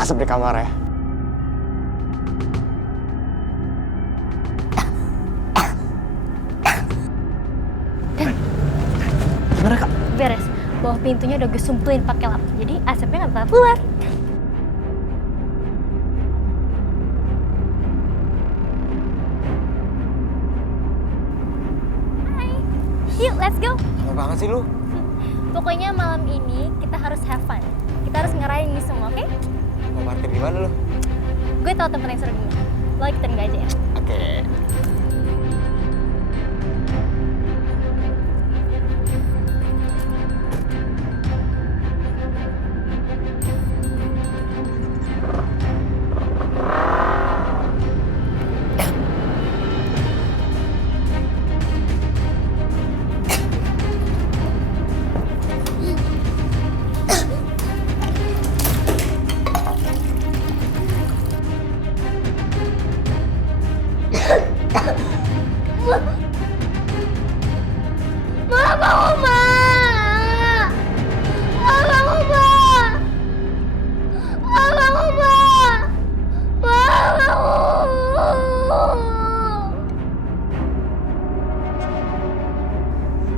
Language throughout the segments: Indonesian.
asap di kamar ya. Gimana Kak? Beres. Bawah pintunya udah gue sumpelin pakai lap. Jadi asapnya nggak bakal keluar. Hai. Yuk, let's go. Lama banget sih lu. Pokoknya malam ini kita harus have fun. Kita harus ngerayain ini semua, oke? Mau parkir di mana lu? Gue tahu tempat yang seru gini. Lo ikutin gue aja ya. Oke.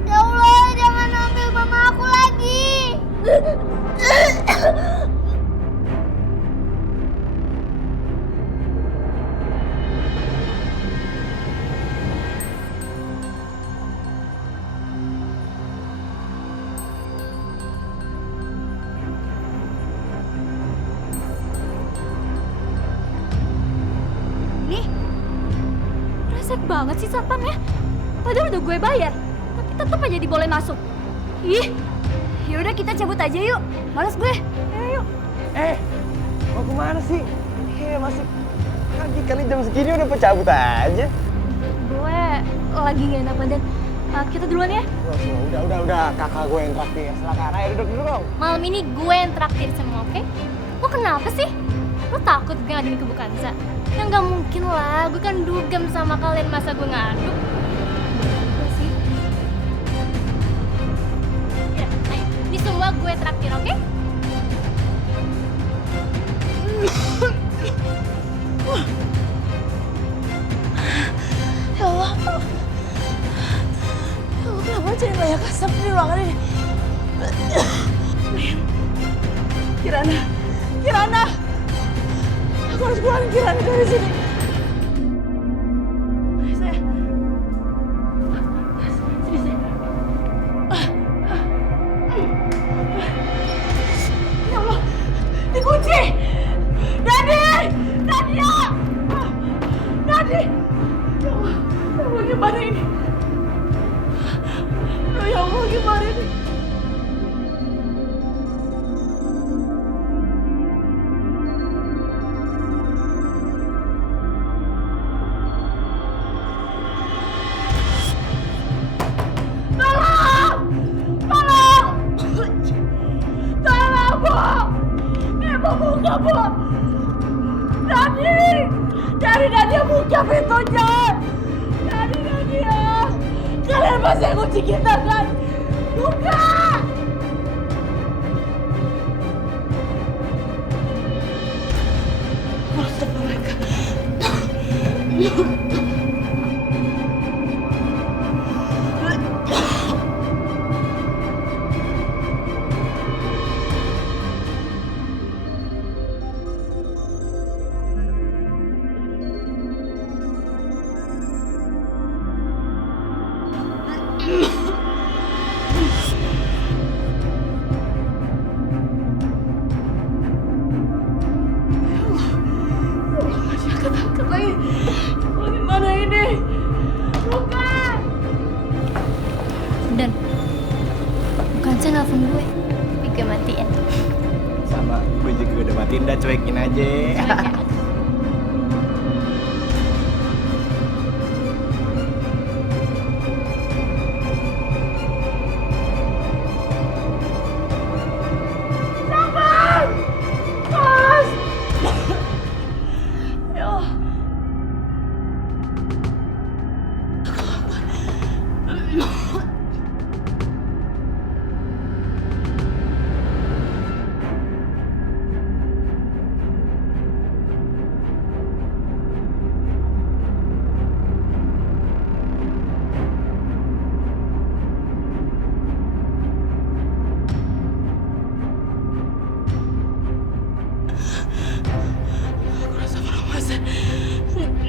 Ya Allah, jangan ambil mama aku lagi. Nih, resek banget sih satpamnya. Padahal udah gue bayar, tapi tetap aja diboleh masuk. Ih, yaudah kita cabut aja yuk. Males gue. Ayo yuk. Mau kemana sih? Masih pagi kali jam segini udah pecabut aja. Gue lagi gak enak badan. Kita duluan ya. Udah. Kakak gue yang traktir. Silakan, ayo duduk dulu dong. Malam ini gue yang traktir semua, oke? Lo kenapa sih? Lo takut gue ngaduin ke Bukansa? Ya nggak mungkin lah, gue kan dugem sama kalian, masa gue ngadu? Gue sih. Ya, ayo. Ini semua gue traktir, oke? Ya Allah. Ya Allah, kenapa jadi banyak asap di ruangan ini? Kirana. Aku harus keluarin Kirana dari sini. Saya. Sini. Ya Allah, dikunci. Nadia. Ya Allah, gimana ini? Ya Allah, gimana ini? Tolong, Bu! Ibu buka, Bu! Dari Nadia buka pintunya! Dari Nadia! Kalian masih kunci kita kan? Buka! Astagfirullah. Angkat lagi. Gimana ini? Bukan. Dan Bukansa nelfon gue, tapi gue matiin. Sama, gue juga udah matiin, dah cuekin aja.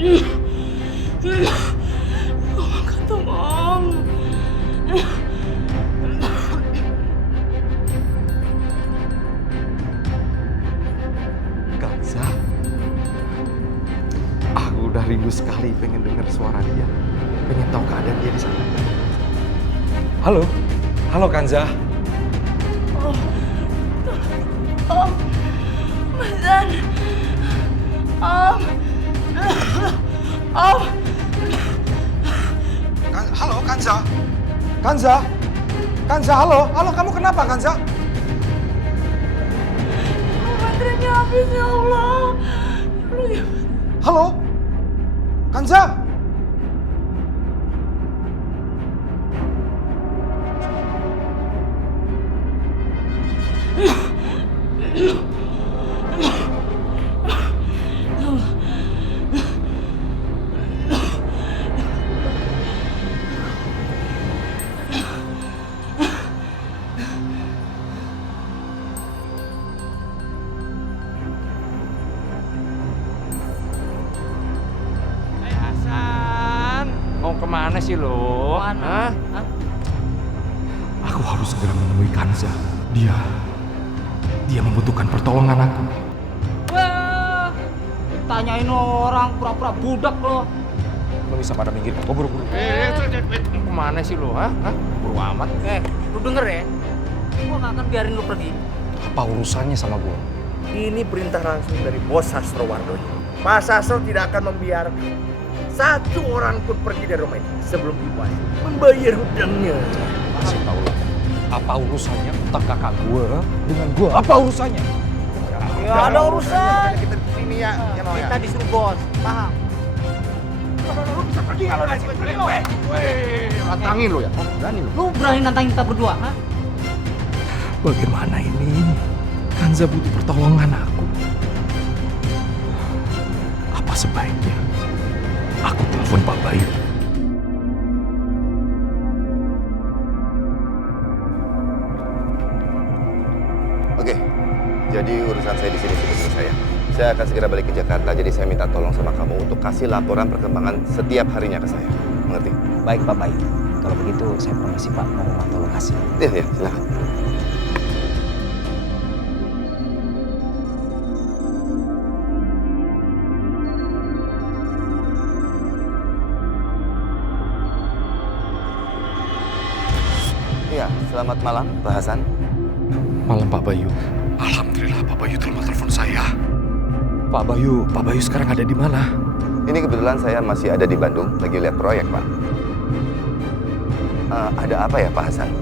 Angkat dong, Om. Kanza, aku udah rindu sekali pengen dengar suara dia. Pengen tahu keadaan dia di sana. Halo, halo Kanza. Om, Mazan. Om. Om. Halo Kanza. Kanza. Kanza, halo. Halo, kamu kenapa Kanza? Baterainya habis, ya Allah. Halo? Kanza? Mau kemana sih lo? Mana? Hah? Aku harus segera menemui Kanza. Dia membutuhkan pertolongan aku. Wah, tanyain orang pura-pura budak lo. Lo bisa pada minggir, kok buru-buru. Kemana sih lo? Hah? Buru amat. Lu denger ya? Gua gak akan biarin lu pergi. Apa urusannya sama gue? Ini perintah langsung dari bos Sastro Wardoyo. Pak Sastro tidak akan membiarkan satu orang pun pergi dari rumah ini sebelum Ibu membayar hutangnya. Kasih tahu lo. Apa urusannya utang kakak gue dengan gue? Apa urusannya? Ya ada urusan. Kita di sini ya, Kita disuruh bos, paham? Lu bisa pergi kalau dari sini lo. Tantangin lo ya. Berani lo. Lu berani nantangin kita berdua, ha? Bagaimana ini? Kanza butuh pertolongan aku. Apa sebaiknya aku telepon Pak Bayu? Oke. Jadi urusan saya di sini sudah selesai ya. Saya akan segera balik ke Jakarta. Jadi saya minta tolong sama kamu untuk kasih laporan perkembangan setiap harinya ke saya. Mengerti? Baik Pak Bayu, kalau begitu saya permisi Pak, mau memantau lokasi. Iya, silakan. Iya, selamat malam, Pak Hasan. Malam Pak Bayu. Alhamdulillah Pak Bayu terima telepon saya. Pak Bayu sekarang ada di mana? Ini kebetulan saya masih ada di Bandung, lagi lihat proyek, Pak. Ada apa ya, Pak Hasan?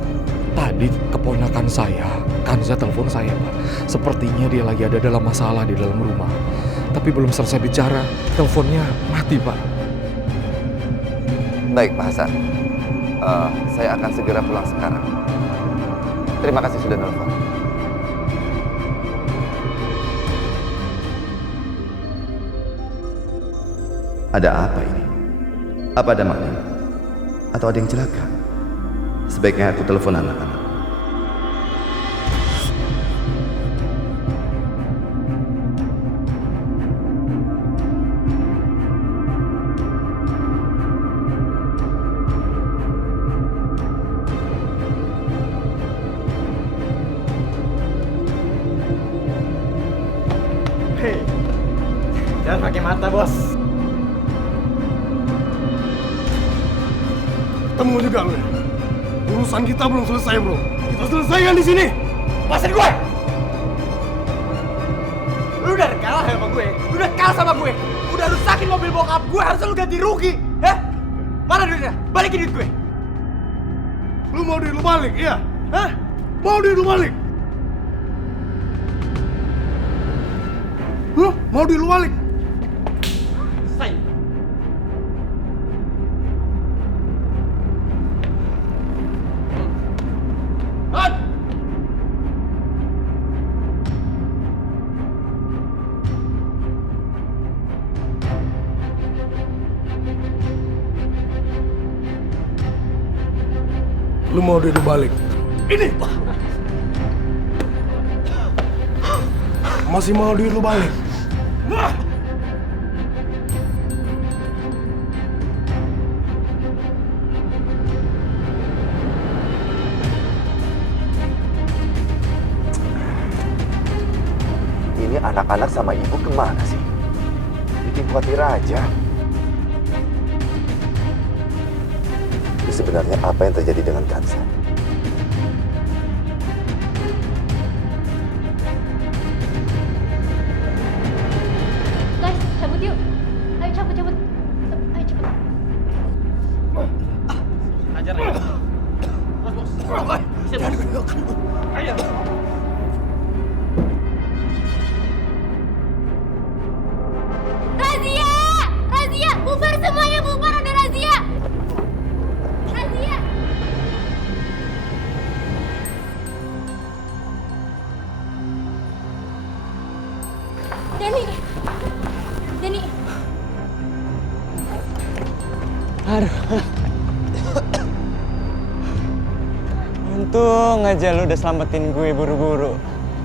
Tadi keponakan saya, Kanza telepon saya Pak. Sepertinya dia lagi ada dalam masalah di dalam rumah. Tapi belum selesai bicara, teleponnya mati Pak. Baik, Pak Hasan. Saya akan segera pulang sekarang. Terima kasih sudah nelfon. Ada apa ini? Apa ada maling? Atau ada yang celaka? Sebaiknya aku telepon anak-anak. Hei, jangan pakai mata bos. Ketemu juga lu ya? Urusan kita belum selesai bro. Kita selesaikan di sini. Lepasin gue! Lu udah kalah sama gue, lu udah kalah sama gue. Udah rusakin mobil bokap gue, harusnya lu ganti rugi. Mana duitnya? Balikin duit gue. Lu mau duit lu balik, iya? Hah? Mau duit lu balik? Mau duit lu balik? Selesai. Lu mau duit lu balik? Ini! Masih mau duit lu balik? anak-anak sama ibu kemana sih? Bikin khawatir aja. Jadi sebenarnya apa yang terjadi dengan Kansa? Guys, cabut yuk. Ayo cabut. Ayo cepet. Ajar ya. Ayo. Razia! Razia! Bubar semuanya, bubar, ada razia! Razia! Dani! Dani! Untung aja lu udah selamatin gue buru-buru.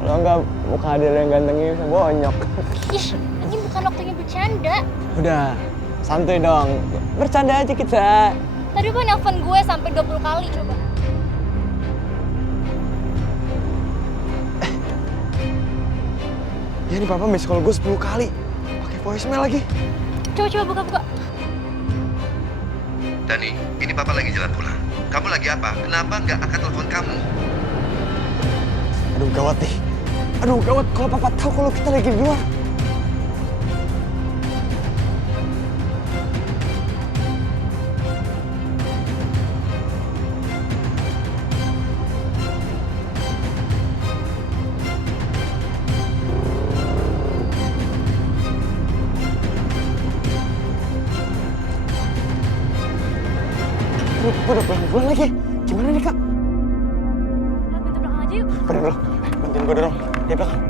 Kalau enggak muka adil yang gantengnya bisa bonyok. Ih, ini bukan waktunya bercanda. Udah, santuy dong. Bercanda aja kita. Tadi gua nelfon gue sampai 20 kali coba. Ya nih papa miss call gue 10 kali. Pakai voicemail lagi. Coba buka. Dani, ini papa lagi jalan pulang. Kamu lagi apa? Kenapa nggak angkat telepon kamu? Aduh gawat nih. Aduh gawat kalau papa tahu kalau kita lagi di luar. Gue udah pulang lagi. Gimana nih kak? Lihat pintu belakang aja yuk. Pada dulu. Bantuin gue dorong. Di belakang.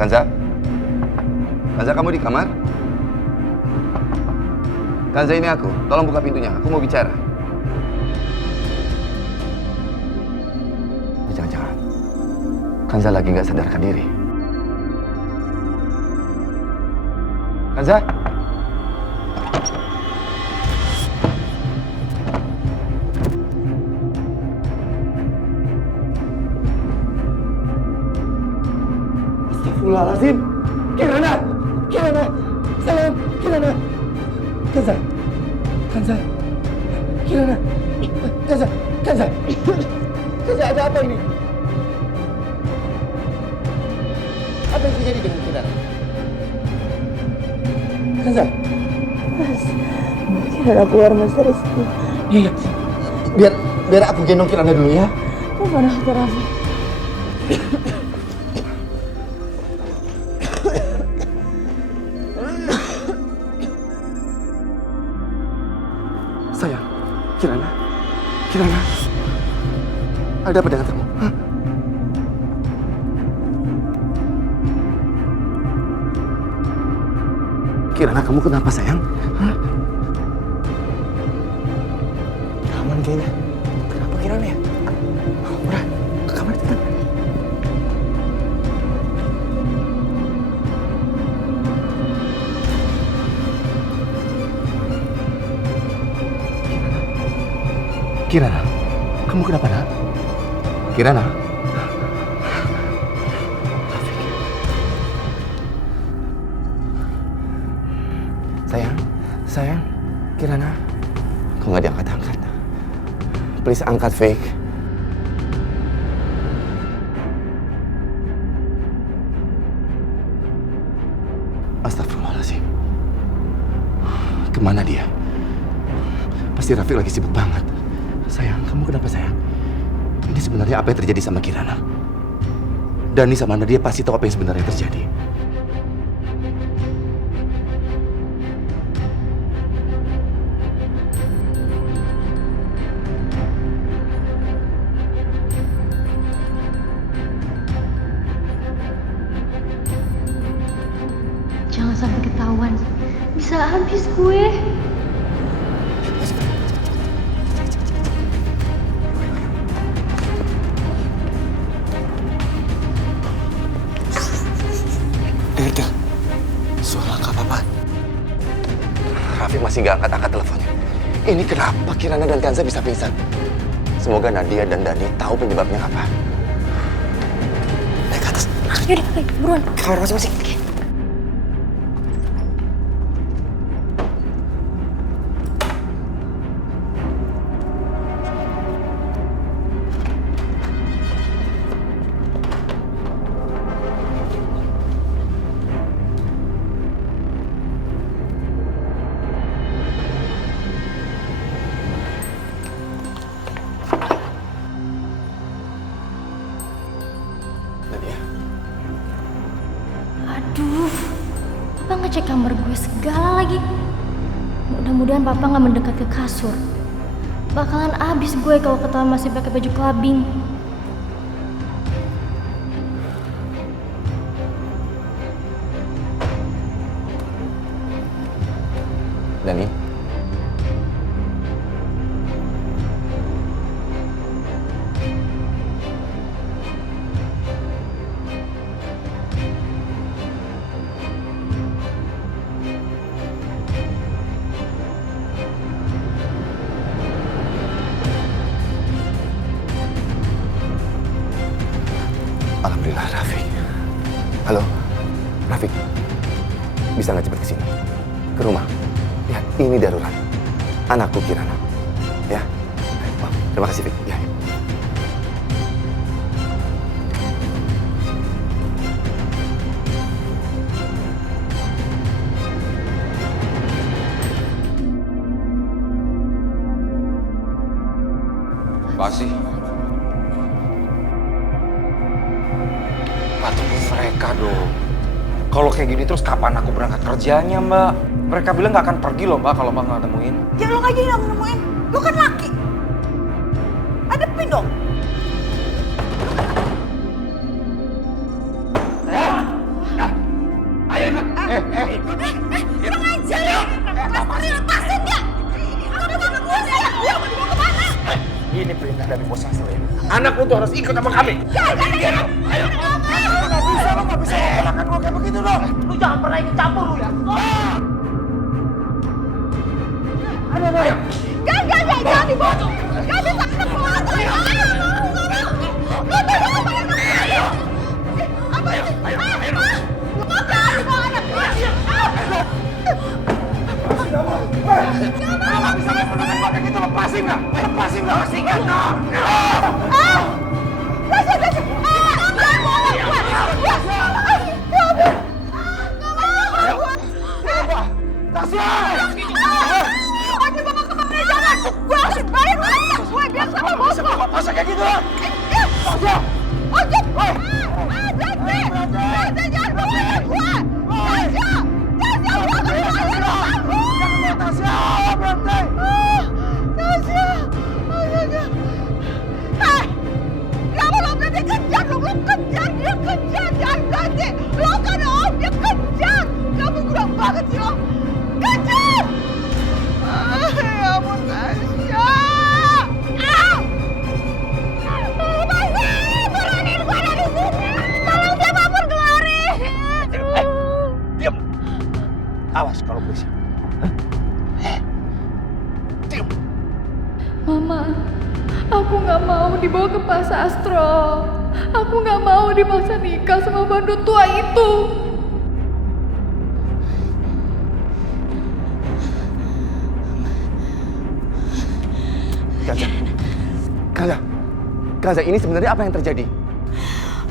Kanza? Kanza, kamu di kamar? Kanza, ini aku. Tolong buka pintunya. Aku mau bicara. Jangan-jangan Kanza lagi nggak sadarkan diri. Kanza? Astagfirullahaladzim. Kirana! Sayang, Kirana! Kanza! Kirana! Kanza, ada apa ini? Apa yang terjadi dengan Kirana? Kanza! Kirana keluar mas dari sini. Iya. Biar aku gendong Kirana dulu ya. Mana Raffi? Sayang, Kirana. Ada apa dengan kamu? Hah? Kirana, kamu kenapa sayang? Hah? Aman kayaknya. Kenapa Kirana ya? Udah, ke kamar kita. Kirana, kamu kenapa nak? Kirana? Sayang, Kirana. Kok nggak diangkat-angkat? Please angkat, Fake. Astagfirullahaladzim. Kemana dia? Pasti Rafiq lagi sibuk banget. Sayang, kamu kenapa sayang? Ini sebenarnya apa yang terjadi sama Kirana? Dani sama Nadia pasti tahu apa yang sebenarnya terjadi. Jangan sampai ketahuan. Bisa habis gue. Dengar, suara langkah papa. Rafiq masih nggak angkat teleponnya. Ini kenapa Kirana dan Kanza bisa pingsan? Semoga Nadia dan Dani tahu penyebabnya apa. Naik ke atas. Yaudah, oke, buruan. Kamar masing-masing. Aduh, Papa ngecek kamar gue segala lagi. Mudah-mudahan Papa nggak mendekat ke kasur. Bakalan abis gue kalau ketahuan masih pakai baju clubbing. Dani. Alhamdulillah, Rafiq. Halo, Rafiq. Bisa nggak cepet kesini? Ke rumah? Ya, ini darurat. Anakku Kirana. Ya. Oh, terima kasih, Fik. Ya. Pasti. Tungguin mereka dong. Kalau kayak gini terus kapan aku berangkat kerjanya, Mbak? Mereka bilang nggak akan pergi loh, Mbak, kalau Mbak nggak nemuin. Ya lo aja yang nemuin. Lo kan laki. Hadepin dong. Kurang ajar ya. Lepasin dia. Kamu sama gue sih. Dia mau dibawa kemana? Ini perintah dari bos Asri. Anakku tuh harus ikut sama kami. Jangan. Lo nggak bisa menggunakan gue kayak begitu dong. Lu jangan pernah ikut campur lu ya. Ayo. Jangan dibawa. Gak bisa anak bawa aja. Lepasin nggak? Masa kayak gitu? Awas kalau berisik. Diam. Mama, aku nggak mau dibawa ke Pak Sastro. Aku nggak mau dipaksa nikah sama bandut tua itu. Kanza, ini sebenarnya apa yang terjadi?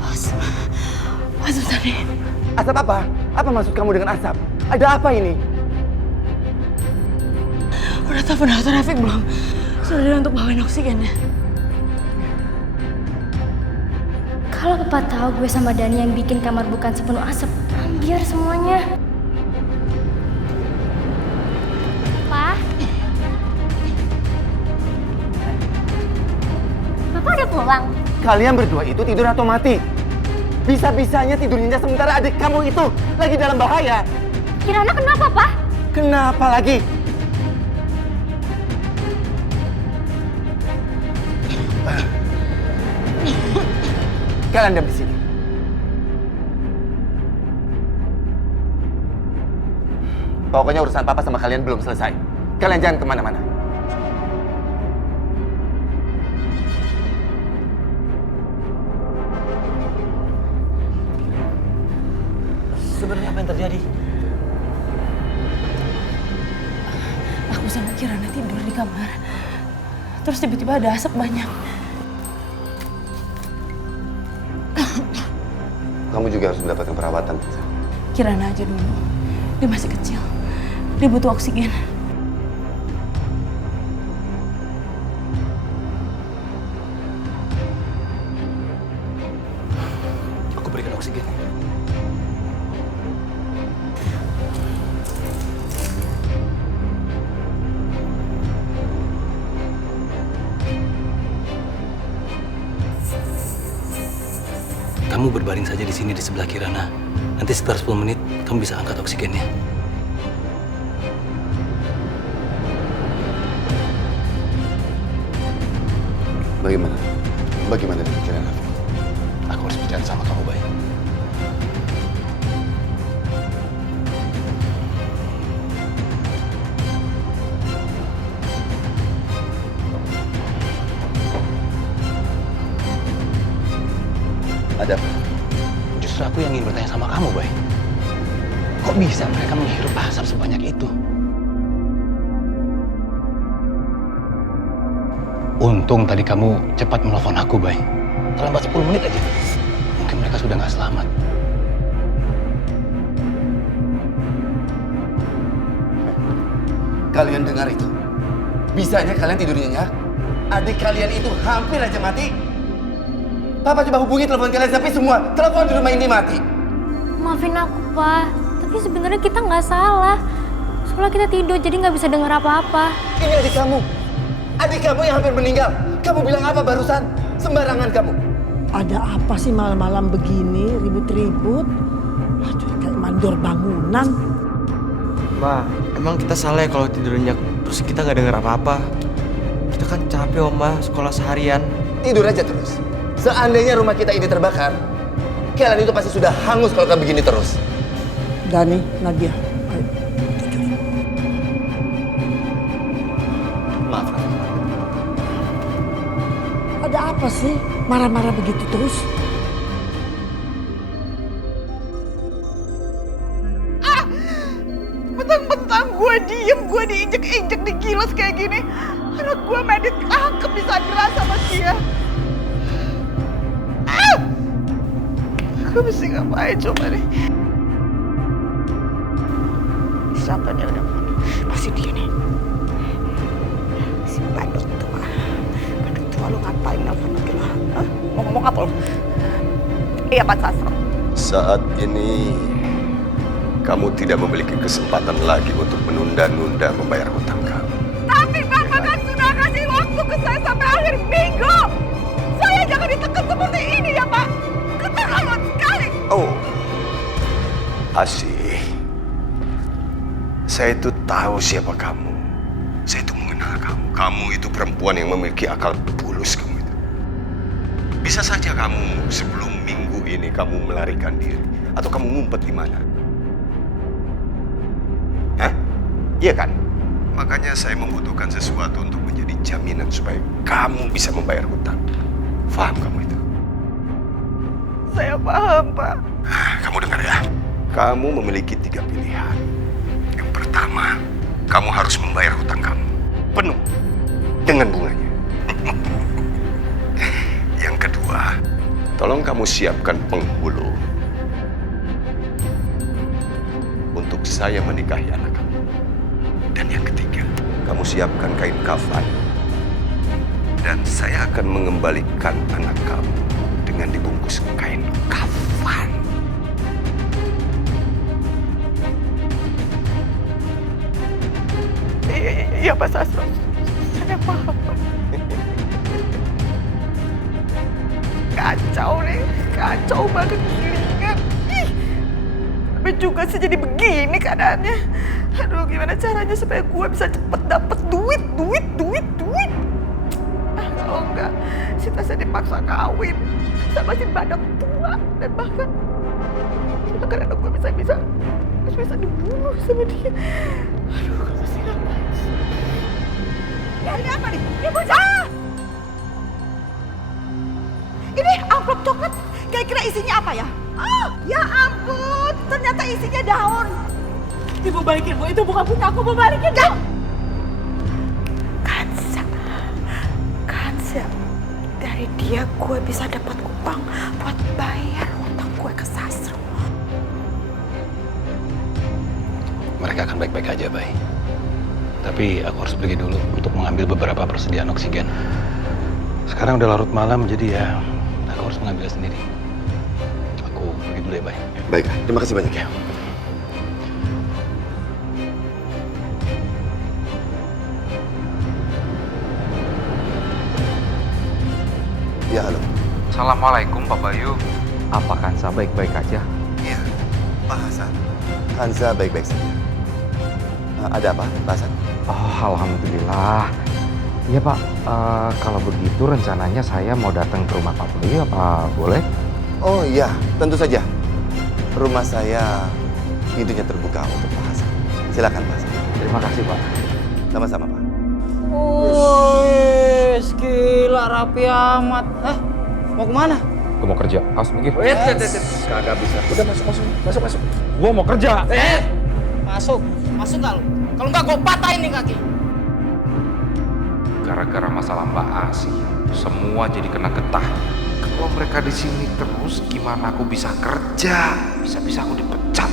Asap tadi. Asap apa? Apa maksud kamu dengan asap? Ada apa ini? Udah telepon dokter Rafiq belum? Sudah dia untuk bawain oksigennya. Kalau Papa tahu gue sama Dani yang bikin kamar bukan sepenuh asap, ambiar semuanya. Pa? Papa udah pulang? Kalian berdua itu tidur atau mati? Bisa-bisanya tidur nyenyak sementara adik kamu itu lagi dalam bahaya. Kirana kenapa, Pa? Kenapa lagi? Kalian diam di sini. Pokoknya urusan Papa sama kalian belum selesai. Kalian jangan kemana-mana. sebenarnya apa yang terjadi? Aku sama Kirana tidur di kamar. Terus tiba-tiba ada asap banyak. Kamu juga harus mendapatkan perawatan. Kirana aja dulu. Dia masih kecil. Dia butuh oksigen. Aku berikan oksigen. Kamu berbaring saja di sini di sebelah Kirana. Nanti setelah 10 menit, kamu bisa angkat oksigennya. Bagaimana? Bagaimana dengan Kirana? Aku harus bicara sama kamu, Bay. Ada apa? Justru aku yang ingin bertanya sama kamu, Bay. Kok bisa mereka menghirup asap sebanyak itu? Untung tadi kamu cepat menelpon aku, Bay. Terlambat 10 menit aja. Mungkin mereka sudah nggak selamat. Kalian dengar itu? Bisanya kalian tidur nyenyak? Adik kalian itu hampir aja mati. Papa coba hubungi telepon kalian sampai semua telepon di rumah ini mati. Maafin aku, Pak. Tapi sebenarnya kita nggak salah. Soalnya kita tidur, jadi nggak bisa dengar apa-apa. Ini adik kamu. Adik kamu yang hampir meninggal. Kamu bilang apa barusan? Sembarangan kamu. Ada apa sih malam-malam begini, ribut-ribut? Aduh, kayak mandor bangunan. Ma, emang kita salah ya kalau tidur nyenyak terus kita nggak dengar apa-apa? Kita kan capek, Oma, sekolah seharian. Tidur aja terus. Seandainya rumah kita ini terbakar, kalian itu pasti sudah hangus kalau kayak begini terus. Dani, Nadia, ayo tidur. Maaf. Ada apa sih? Marah-marah begitu terus? Mentang-mentang gue diem, gue diinjek-injek, digilas kayak gini. Anak gue main ditangkep di Sandra sama dia. Gue mesti ngapain coba nih? Siapa nih udah? Pasti dia nih. Si badut tua. Badut tua lu ngapain nelfon lagi lah? Mau ngomong apa lu? Iya Pak Sastro. Saat ini kamu tidak memiliki kesempatan lagi untuk menunda-nunda membayar hutang kamu. Tapi Bapak kan sudah kasih waktu ke saya sampai akhir minggu. Saya jangan ditekan seperti ini ya Pak. Keterlaluan sekali. Oh, Asih. Saya itu tahu siapa kamu. Saya itu mengenal kamu. Kamu itu perempuan yang memiliki akal bulus kamu itu. Bisa saja kamu sebelum minggu ini kamu melarikan diri. Atau kamu ngumpet di mana. Hah? Iya kan? Makanya saya membutuhkan sesuatu untuk menjadi jaminan supaya kamu bisa membayar hutang. Faham kamu itu? Saya paham, Pak. Kamu dengar ya. Kamu memiliki 3 pilihan. Yang pertama, kamu harus membayar hutang kamu penuh dengan bunganya. Yang kedua, tolong kamu siapkan penghulu untuk saya menikahi anak kamu. Dan yang ketiga, kamu siapkan kain kafan. Dan saya akan mengembalikan anak kamu dengan dibungkus kain kafan. Iya Pak Sastro. Saya paham, Pak. Kacau nih. Kacau banget gilingan. Tapi juga sih jadi begini keadaannya. Aduh, gimana caranya supaya gue bisa cepet dapet duit. Kalau enggak, Sita saya dipaksa kawin sama si badak tua. Dan bahkan anak gue bisa dibunuh sama dia. Aduh, gue mesti ngapain sih? Ya, ini apa nih? Ini bocah! Ini amplop coklat, kira-kira isinya apa ya? Oh, ya ampun, ternyata isinya daun. Ibu balikin, Bu. Itu bukan punya aku. Bu, balikin, Bu. Kansa. Dari dia gue bisa dapat uang buat bayar utang gue ke Sastro. Mereka akan baik-baik aja, Bay. Tapi aku harus pergi dulu untuk mengambil beberapa persediaan oksigen. Sekarang udah larut malam, jadi ya aku harus mengambilnya sendiri. Aku pergi dulu ya, Bay. Baik, terima kasih banyak ya. Ya, halo. Assalamualaikum Pak Bayu. Apa Kansa baik-baik aja? Iya, Pak Hasan. Hansa baik-baik saja. Ada apa, Pak Hasan? Oh, alhamdulillah. Iya Pak, kalau begitu rencananya saya mau datang ke rumah Pak Bayu, apa boleh? Oh iya, tentu saja. Rumah saya pintunya terbuka untuk Pak Hasan. Silakan Pak Hasan. Terima kasih Pak. Sama-sama Pak. Wih, gila rapi amat. Hah? Mau kemana? Gue mau kerja, harus mikir. Kagak bisa. Udah masuk. Gue mau kerja. Masuk gak lu? Kalau nggak gue patahin nih kaki. Gara-gara masalah Mbak Asi, semua jadi kena getah. Kalau mereka di sini terus, gimana aku bisa kerja? Bisa-bisa aku dipecat.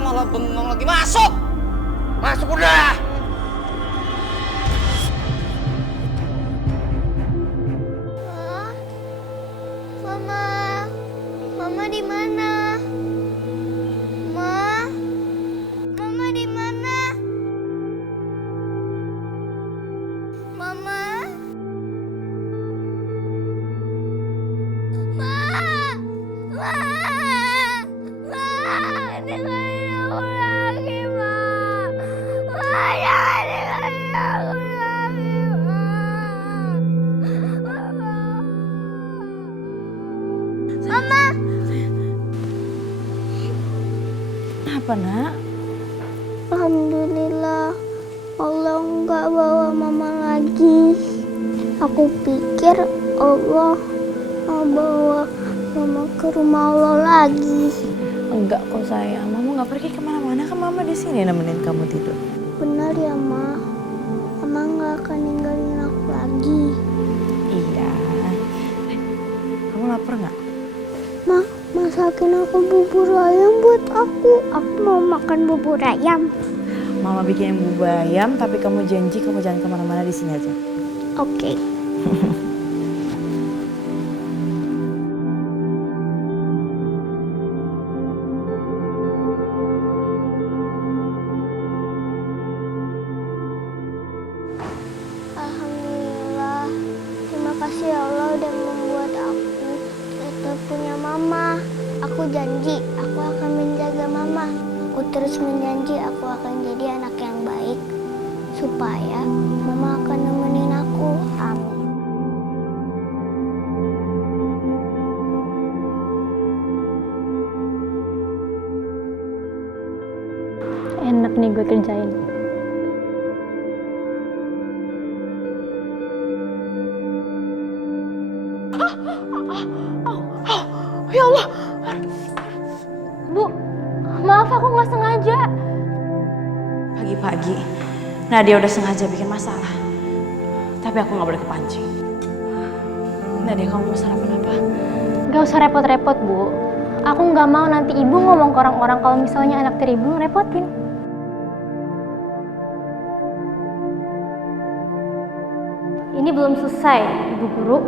Malah bengong lagi. Masuk udah. Mama di mana? Mama di mana? Mama? Dengerin aku lagi, Ma. Jangan dengerin aku lagi, Mama. Apa, Nak? Alhamdulillah, Allah nggak bawa Mama lagi. Aku pikir Allah mau bawa Mama ke rumah Allah lagi. Enggak kok sayang, Mama nggak pergi kemana-mana, kan Mama di sini nemenin kamu tidur. Benar ya, Ma? Mama nggak akan ninggalin aku lagi. Iya. Kamu lapar nggak? Ma, masakin aku bubur ayam buat aku. Aku mau makan bubur ayam. Mama bikin bubur ayam, tapi kamu janji kamu jangan kemana-mana, di sini aja. Oke. Alhamdulillah. Terima kasih ya Allah udah membuat aku tetap punya Mama. Aku janji aku akan menjaga Mama. Aku terus menjanji aku akan jadi anak yang baik. Supaya Mama akan nemenin aku. Amin. Enak nih gue kerjain. Ya Allah. Bu, maaf aku nggak sengaja. Pagi-pagi, Nadia udah sengaja bikin masalah. Tapi aku nggak boleh kepancing. Nadia, kamu mau sarapan apa? Gak usah repot-repot, Bu. Aku nggak mau nanti ibu ngomong ke orang-orang kalau misalnya anak tiri ibu ngerepotin. Ini belum selesai, Ibu Guru.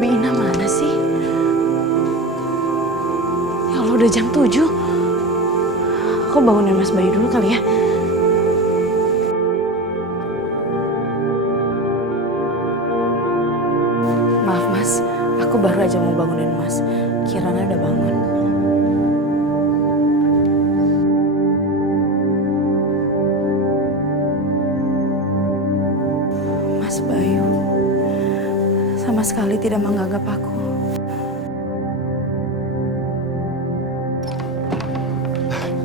Bina mana sih? Ya Allah, udah jam 7. Aku bangunin Mas Bayu dulu kali ya. Maaf Mas, aku baru aja mau bangunin Mas. Kirana udah bangun. sekali tidak menganggap aku.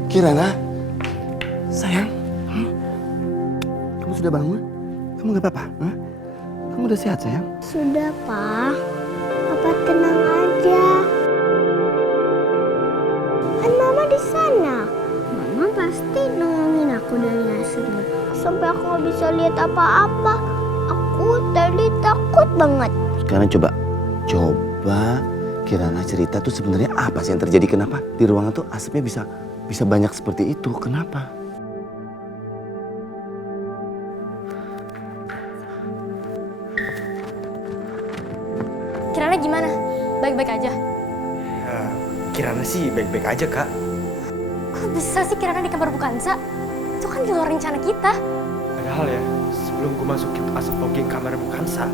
Kirana, sayang, kamu sudah bangun? Kamu nggak apa-apa? Kamu udah sehat, sayang? Sudah, Pak. Papa tenang aja. Kan Mama di sana. Mama pasti nolongin aku dari aslinya. Sampai aku nggak bisa lihat apa-apa. Aku tadi takut banget. Sekarang coba Kirana cerita tuh sebenarnya apa sih yang terjadi? Kenapa di ruangan tuh asapnya bisa banyak seperti itu? Kenapa? Kirana gimana? Baik-baik aja? Ya, Kirana sih baik-baik aja, Kak. Kok bisa sih Kirana di kamar Bukansa? Itu kan di luar rencana kita. Padahal ya, sebelum gue masukin asap fogging kamar Bukansa,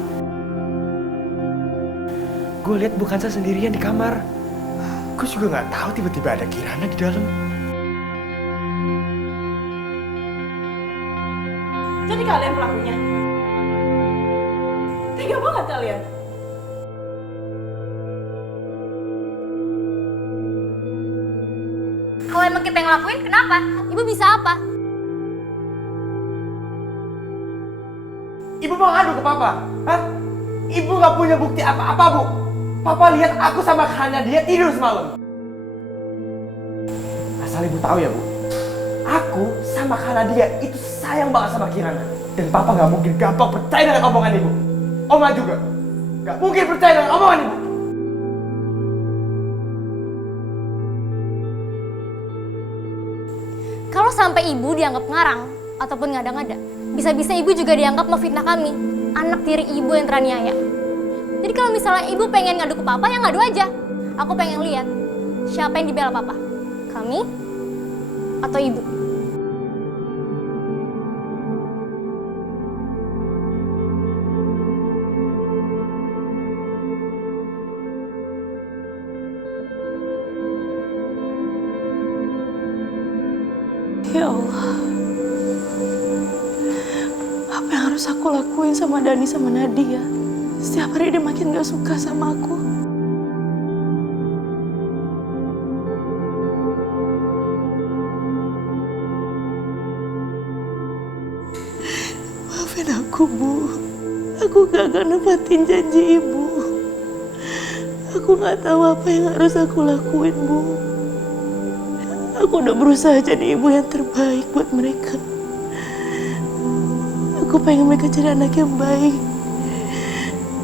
gue lihat Bukansa sendirian di kamar. Gue juga nggak tahu tiba-tiba ada Kirana di dalam. Jadi kalian pelakunya? Tega banget kalian. Kalau emang kita yang ngelakuin, kenapa? Ibu bisa apa? Ibu mau ngadu ke Papa? Hah? Ibu nggak punya bukti apa-apa, Bu. Papa lihat aku sama Hana dia tidur semalam. Asal Ibu tahu ya, Bu. Aku sama Hana dia itu sayang banget sama Kirana. Dan Papa nggak mungkin gampang percaya dengan omongan Ibu. Oma juga nggak mungkin percaya dengan omongan Ibu. Kalau sampai ibu dianggap ngarang ataupun ngada-ngada, bisa-bisa ibu juga dianggap memfitnah kami, anak tiri ibu yang teraniaya. Jadi kalau misalnya ibu pengen ngadu ke Papa, ya ngadu aja. Aku pengen lihat siapa yang dibela Papa, kami atau ibu. Ya Allah, apa yang harus aku lakuin sama Dani sama Nadia? Setiap hari dia makin gak suka sama aku. Maafin aku, Bu. Aku gagal nepatin janji Ibu. Aku gak tahu apa yang harus aku lakuin, Bu. Aku udah berusaha jadi ibu yang terbaik buat mereka. Aku pengen mereka jadi anak yang baik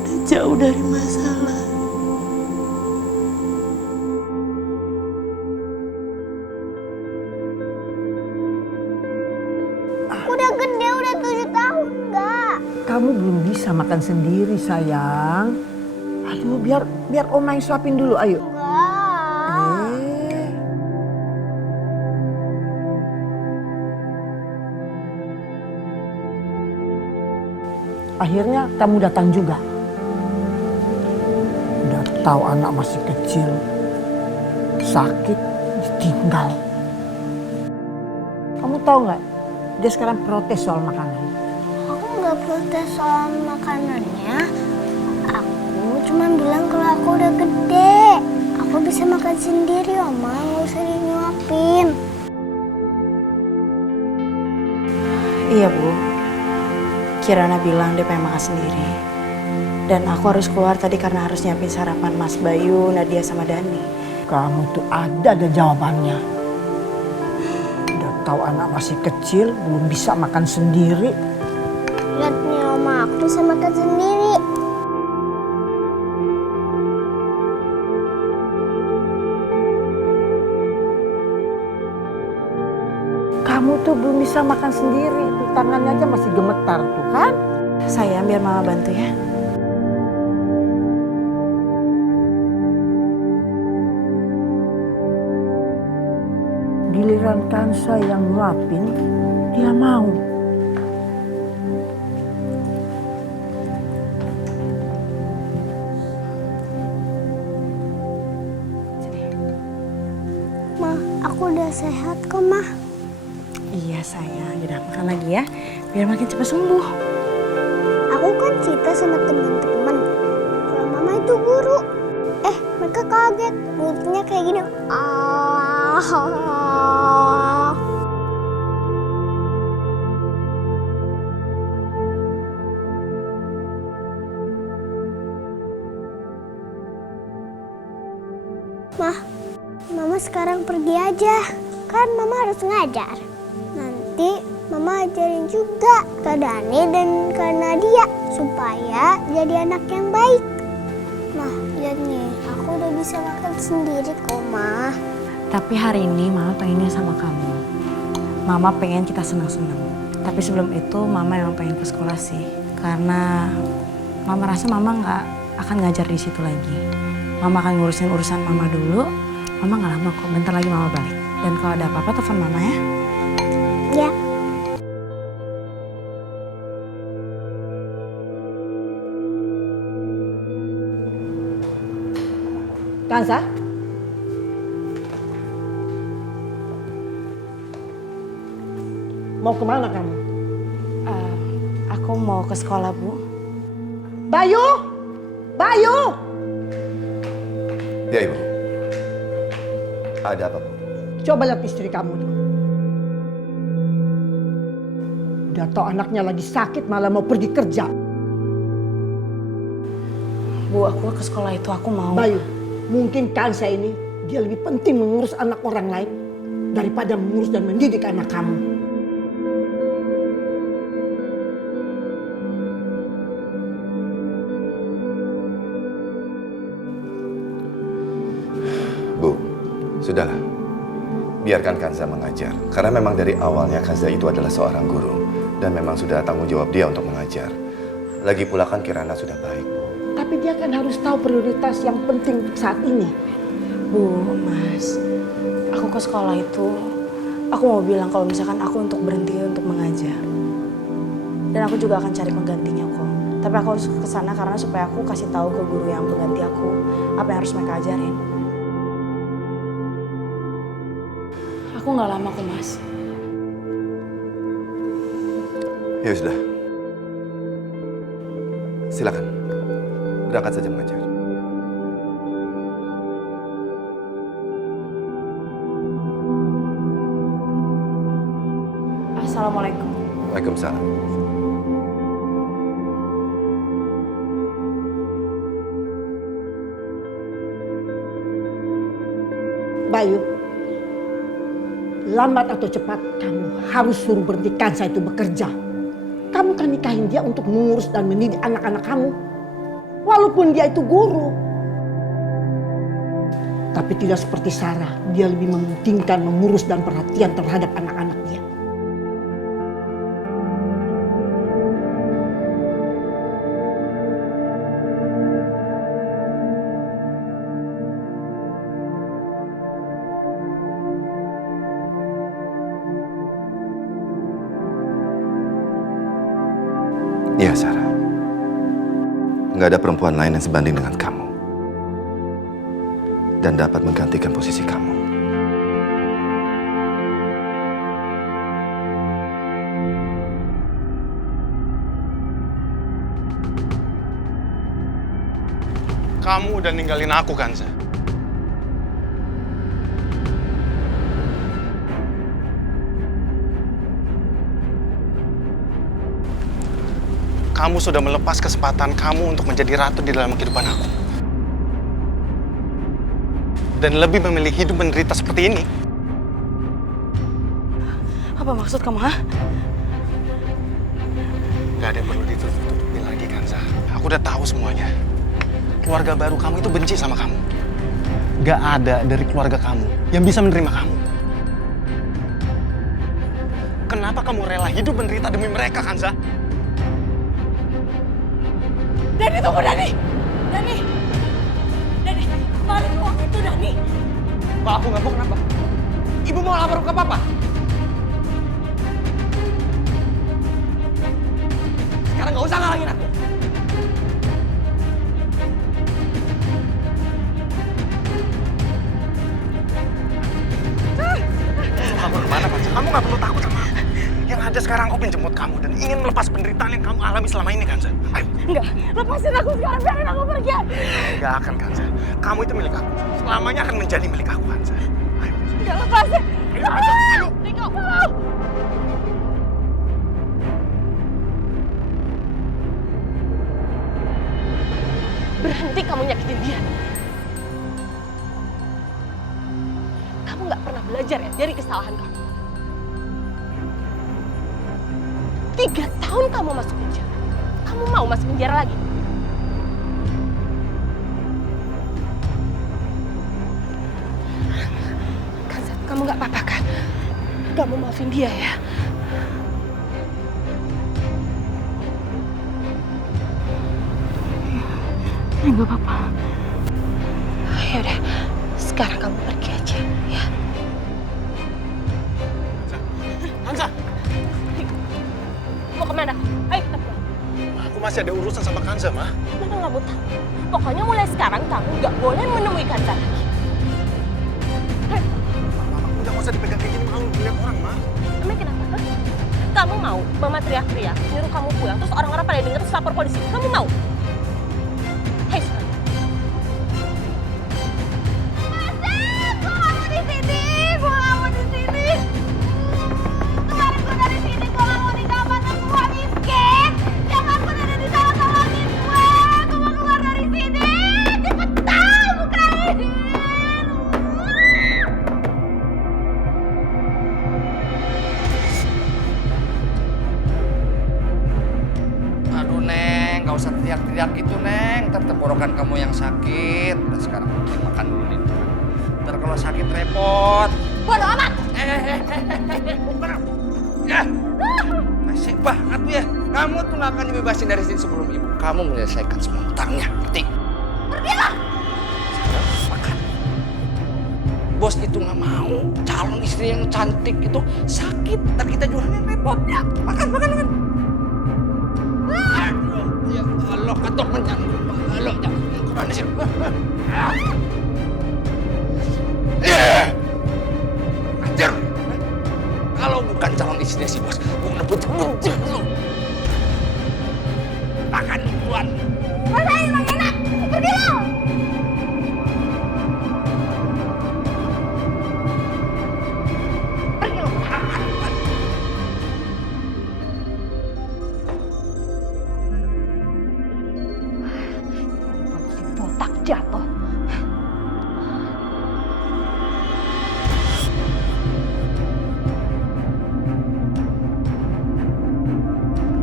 dan jauh dari masalah. Aku udah gede, udah 7 tahun, Kak. Kamu belum bisa makan sendiri, sayang. Aduh, biar Oma yang suapin dulu, ayo. Akhirnya kamu datang juga. Udah tahu anak masih kecil, sakit, ditinggal. Kamu tahu nggak? Dia sekarang protes soal makanan. Aku nggak protes soal makanannya. Aku cuma bilang kalau aku udah gede. Aku bisa makan sendiri, Oma. Nggak usah dinyuapin. Iya, Bu. Kirana bilang dia pengen makan sendiri. Dan aku harus keluar tadi karena harus nyiapin sarapan Mas Bayu, Nadia sama Dani. Kamu tuh ada jawabannya. Udah tahu anak masih kecil, belum bisa makan sendiri. Lihat nih, Oma, aku bisa makan sendiri. Kamu tuh belum bisa makan sendiri. Tuh, tangannya aja masih gemetar tuh kan? Sayang, biar Mama bantu ya. Giliran Kansa yang nyuapin, dia mau. Ma, aku udah sehat kok, Ma. Iya sayang, udah makan lagi ya, biar makin cepat sembuh. Aku kan cerita sama teman-teman. Kalau itu guru. Mereka kaget. Mulutnya kayak gini. Mama sekarang pergi aja. Kan Mama harus ngajar. Nanti Mama ajarin juga ke Dani dan ke Nadia supaya jadi anak yang baik. Lihat nih, aku udah bisa makan sendiri kok, Ma. Tapi hari ini Mama pengennya sama kamu. Mama pengen kita senang-senang. Tapi sebelum itu Mama emang pengen ke sekolah sih. Karena Mama rasa Mama nggak akan ngajar di situ lagi. Mama akan ngurusin urusan Mama dulu. Mama nggak lama kok, bentar lagi Mama balik. Dan kalau ada apa-apa telepon Mama ya. Ya. Kansa? Mau kemana kamu? Aku mau ke sekolah, Bu. Bayu! Bayu! Ya, Ibu. Ada apa, Bu? Coba lihat istri kamu tuh. Udah tau anaknya lagi sakit malah mau pergi kerja. Bu, aku ke sekolah itu aku mau. Bayu, mungkin Kansa ini dia lebih penting mengurus anak orang lain daripada mengurus dan mendidik anak kamu. Bu, sudahlah. Biarkan Kanza mengajar. Karena memang dari awalnya Kanza itu adalah seorang guru. Dan memang sudah tanggung jawab dia untuk mengajar. Lagi pula kan Kirana sudah baik, Bu. Tapi dia kan harus tahu prioritas yang penting saat ini. Bu, Mas, aku ke sekolah itu, aku mau bilang kalau misalkan aku untuk berhenti untuk mengajar. Dan aku juga akan cari penggantinya kok. Tapi aku harus ke sana karena supaya aku kasih tahu ke guru yang mengganti aku apa yang harus mereka ajarin. Aku nggak lama kok, Mas. Ya sudah. Silakan. Berangkat saja mengajar. Assalamualaikum. Waalaikumsalam. Bayu, lambat atau cepat kamu harus suruh berhenti Kansa itu bekerja. Kamu kan nikahin dia untuk mengurus dan mendidik anak-anak kamu. Walaupun dia itu guru. Tapi tidak seperti Sarah, dia lebih mementingkan mengurus dan perhatian terhadap anak-anak dia. Iya, Sarah. Nggak ada perempuan lain yang sebanding dengan kamu. Dan dapat menggantikan posisi kamu. Kamu udah ninggalin aku, Kanza. Kamu sudah melepas kesempatan kamu untuk menjadi ratu di dalam kehidupan aku. Dan lebih memilih hidup menderita seperti ini. Apa maksud kamu, ha? Gak ada yang perlu ditutup-tutupin lagi, Kanza. Aku udah tahu semuanya. Keluarga baru kamu itu benci sama kamu. Gak ada dari keluarga kamu yang bisa menerima kamu. Kenapa kamu rela hidup menderita demi mereka, Kanza? Dani, tunggu Dani! Dani! Dani, kemarin waktu itu Dani! Kalau aku nggak mau kenapa? Ibu mau lapor ke papa? Sekarang nggak usah ngalangin aku. Lapor kemana, Kanza? Kamu nggak perlu takut sama aku. Yang ada aja sekarang aku pengen jemput kamu dan ingin melepas penderitaan yang kamu alami selama ini, Kanza. Ayo. Enggak, lepasin aku sekarang, biarin aku pergi. Enggak akan, Kanza. Kamu itu milik aku. Selamanya akan menjadi milik aku, Kanza. Ayo. Enggak, lepasin. Ayo, Kanza. Ayo. Riko, tolong. Berhenti kamu nyakitin dia. Kamu nggak pernah belajar ya dari kesalahan kamu. 3 tahun kamu masuk penjara. Kamu mau masuk penjara lagi? Kanza, kamu nggak apa-apa kan? Kamu maafin dia ya? Nggak apa-apa. Ya udah, sekarang kamu pergi aja, ya. Kanza! Mau kemana? Ayo kita pulang. Aku masih ada urusan sama Kanza, Ma. Mana kamu tahu? Pokoknya mulai sekarang kamu nggak boleh menemui Kanza lagi. Udah nggak usah dipegang kayak gini, mau lihat orang, Ma. Emang kenapa? Hah? Kamu mau Mama teriak-teriak, nyuruh kamu pulang, terus orang-orang pada denger terus lapor polisi. Kamu mau? Hei, sekarang. Aduh Neng, gak usah teriak-teriak gitu Neng. Ntar tenggorokan kamu yang sakit. Dan sekarang Neng makan dulu nih. Ntar kalau sakit repot. Bodoh amat! Bukan. Ya, masih banget ya. Kamu tuh gak akan dibebasin dari sini sebelum ibu kamu menyelesaikan semua hutangnya. Ngerti? Pergilah! Makan. Bos itu gak mau calon istri yang cantik itu sakit. Ntar kita jualnya repot. Ya, makan. Ya Allah, ketok kencang. Allah, jangan kemana sih? Anjir. Kalau bukan calon istrinya si bos, gue nebut lu. Makan duluan. Rasain, Bang Enak! Pergi lo! Pergi lo! Kamu si botak jatuh.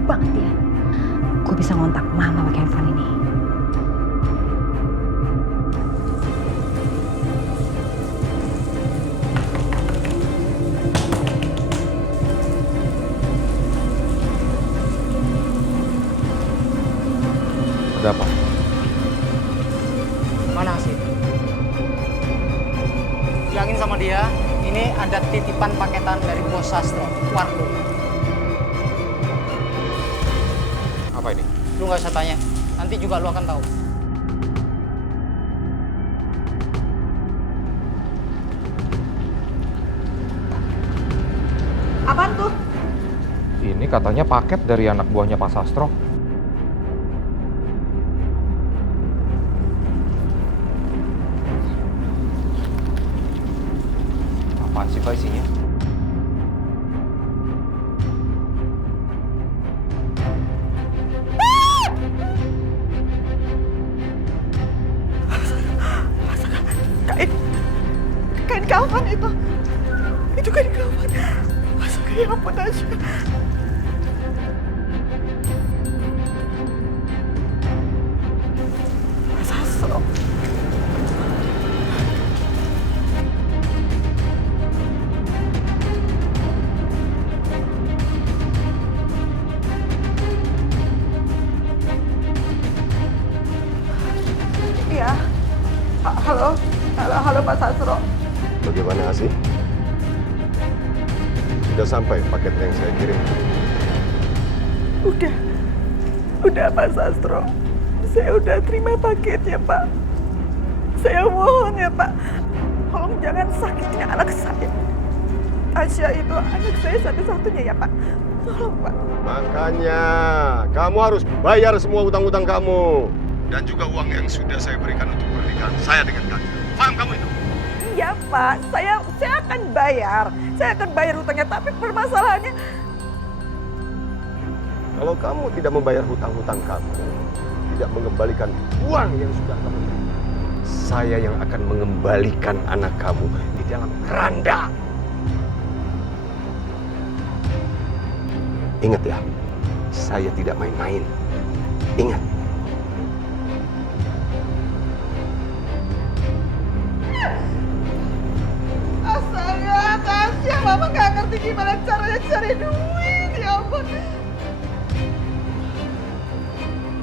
Banget ya. Gue bisa ngontak Mama pakai handphone ini. Ada apa? Mana sih? Bilangin sama dia, ini ada titipan paketan dari Bos Sastro, Wardo. Apa ini? Lu nggak usah tanya, nanti juga lu akan tahu. Apaan tuh? Ini katanya paket dari anak buahnya Pak Sastro. Apaan sih Pak isinya? Kain kafan itu. Itu kain kafan. Astaga, ya ampun aja. Sastro. Iya. Halo Pak Sastro. Bagaimana Asih? Sudah sampai paket yang saya kirim? Udah Pak Sastro. Saya udah terima paketnya Pak. Saya mohon ya Pak, tolong jangan sakitin anak saya. Tasya itu anak saya satu-satunya ya Pak. Tolong, Pak. Makanya kamu harus bayar semua hutang-hutang kamu. Dan juga uang yang sudah saya berikan untuk pernikahan saya dengan Kanja. Paham kamu itu? Iya, Pak. Saya akan bayar. Saya akan bayar hutangnya, tapi permasalahannya Kalau kamu tidak membayar hutang-hutang kamu, tidak mengembalikan uang yang sudah kamu berikan, saya yang akan mengembalikan anak kamu di dalam keranda. Ingat ya, saya tidak main-main. Ingat. astaga, Tasya, Mama nggak ngerti gimana caranya cari duit. Ya ampun.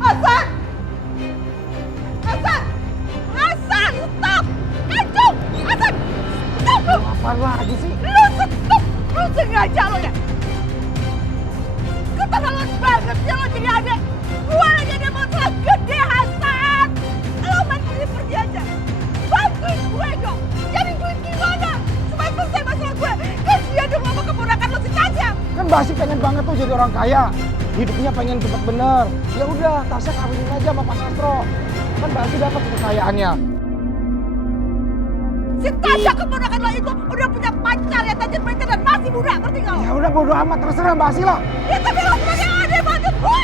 Hasan! Hasan! Hasan, stop! Kacung! Hasan! Stop! Apaan lagi sih? Lu stop! Lu sengaja lo ya? Keterlaluan banget sih lo jadi adik. Gue lagi ada masalah gede, Hasan. Lo main pergi aja. Bantuin gue dong. Cari duit gimana? Supaya selesai masalah gue. Kasihan dong sama keponakan lo si Tasya. Kan Basi pengen banget tuh jadi orang kaya. Hidupnya pengen cepet bener. Ya udah, Tasya kawinin aja sama Pak Sastro. Kan Basi dapat kekayaannya. Si Tasya keponakan lo itu udah punya pacar ya, tajir pacar dan masih muda, ngerti gak lo? Ya udah bodo amat, terserah Basi lah. Ya tapi lo sebagai adik bantu gue.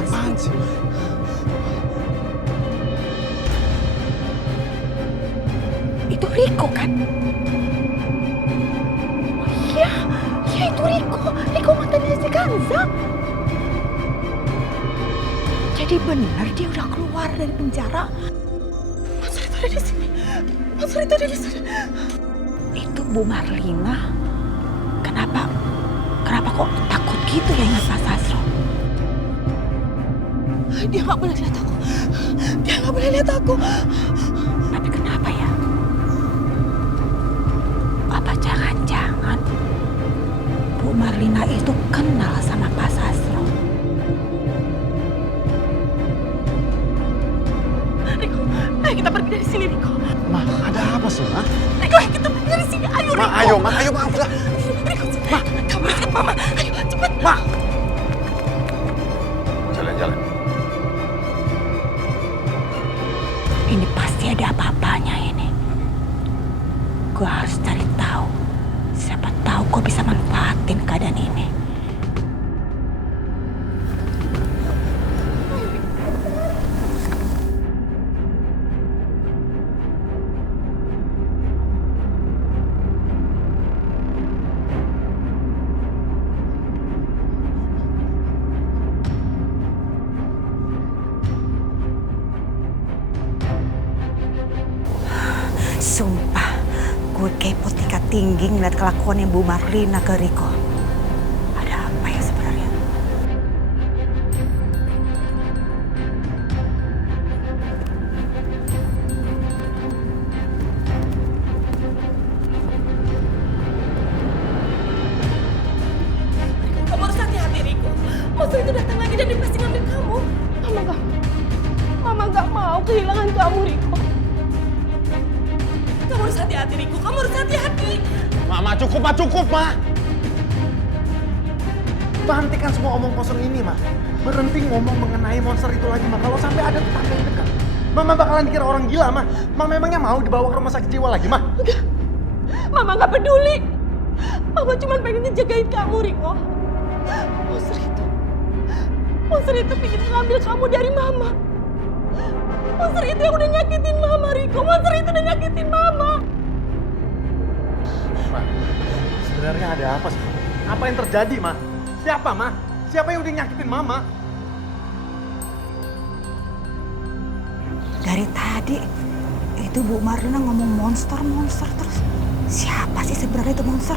Apaan sih? Itu Riko kan? Oh iya, iya itu Riko. Riko mantannya si Kanza. Jadi benar dia udah keluar dari penjara. Mas Rito ada di sini. Mas Rito ada di sini. Itu Bu Marlina. Kenapa kok takut gitu ya ingat Pak Sastro? Dia nggak boleh lihat aku. Dia nggak boleh lihat aku. Tapi kenapa ya? Apa jangan-jangan Bu Marlina itu kenal sama Pak Sastro? Riko, ayo kita pergi dari sini, Riko. Ma, ada apa sih, Ma? Riko, ayo kita pergi dari sini. Ayo, Riko. Ayo, Ma, udah. Riko, Ma, kamu lihat Mama. Ayo, cepat. Ma. Jalan-jalan. Ini pasti ada apa-apanya ini. Gue harus cari tahu. Siapa tahu gue bisa manfaatin keadaan ini. Sumpah, gue kepo tingkat tinggi ngeliat kelakuannya Bu Marlina ke Riko. Ada apa ya sebenarnya? Kamu harus hati-hati, Riko. Musuh itu datang lagi dan dia pasti ngambil kamu. Mama gak mau kehilangan kamu, Riko. Kamu harus hati-hati, Riko. Kamu harus hati-hati. Ma, cukup, Ma. Hentikan semua omong kosong ini, Ma. Berhenti ngomong mengenai monster itu lagi, Ma. Kalau sampai ada tetangga yang dekat, Mama bakalan dikira orang gila, Ma. Mama emangnya mau dibawa ke rumah sakit jiwa lagi, Ma? Enggak. Mama gak peduli. Mama cuma pengen ngejagain kamu, Riko. Monster itu pengen ngambil kamu dari Mama. Monster itu yang udah nyakitin Mama, Riko. Monster itu udah nyakitin Mama. Ma, sebenarnya ada apa sih? Apa yang terjadi, Ma? Siapa, Ma? Siapa yang udah nyakitin Mama? Dari tadi itu Bu Marlina ngomong monster terus. Siapa sih sebenarnya itu monster?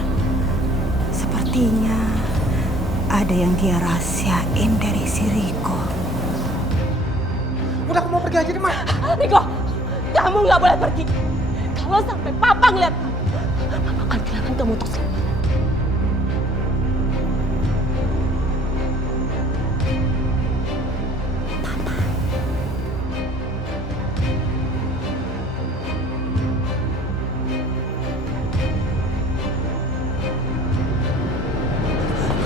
Sepertinya ada yang dia rahasiain dari si Riko. Udah, aku mau pergi aja deh, Ma. Riko, kamu nggak boleh pergi. Kalau sampai papa ngeliat kamu, papa akan kehilangan kamu untuk selalu.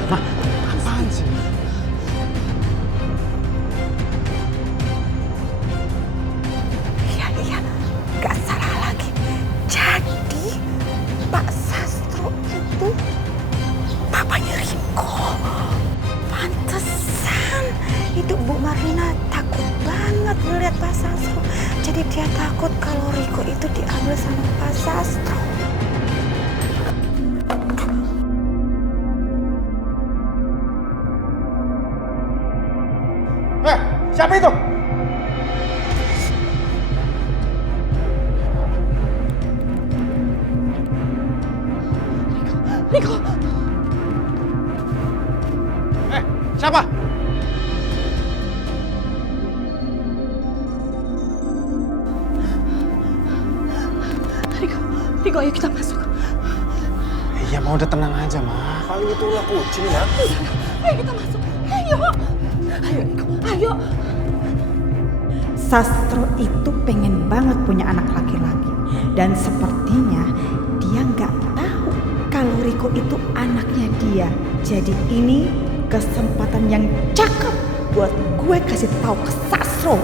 Apaan sih? Iya, nggak salah lagi. Jadi Pak Sastro itu papanya Riko. Pantesan itu Bu Marlina takut banget ngeliat Pak Sastro. Jadi dia takut kalau Riko itu diambil sama Pak Sastro. Siapa itu? Riko. Siapa? Riko, ayo kita masuk. Iya, mau udah tenang aja, Ma. Paling itu ulah kucing, Ma. Ayo kita masuk. Ayo Riko, ayo. Sastro itu pengen banget punya anak laki-laki. Dan sepertinya dia nggak tahu kalau Riko itu anaknya dia. Jadi ini kesempatan yang cakep buat gue kasih tahu ke Sastro.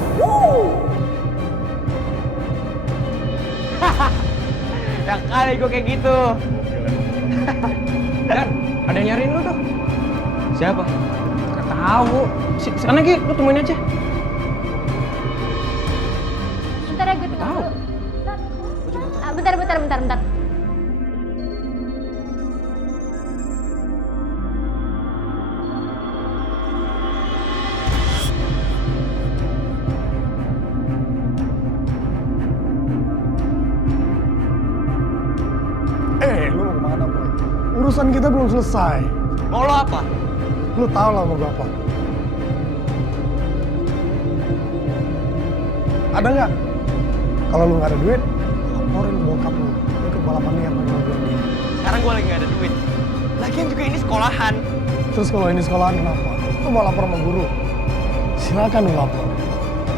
Ya kali gue kayak gitu. Dan ada yang nyariin lu tuh. Siapa? Gak tahu. Sekarang lagi lu temuin aja. Bentar ya, gue tinggal dulu. Bentar. Lu mau kemana, Bro? Urusan kita belum selesai. Mau lo apa? Lu tahu lah mau gue apa? Ada nggak? Kalau lu nggak ada duit, laporin ke bokap lu. Lu ke balapan liar pakai mobil dia. Sekarang gue lagi gak ada duit. Lagian juga ini sekolahan. Terus kalau ini sekolahan kenapa? Lu mau lapor sama guru? Silakan lu lapor.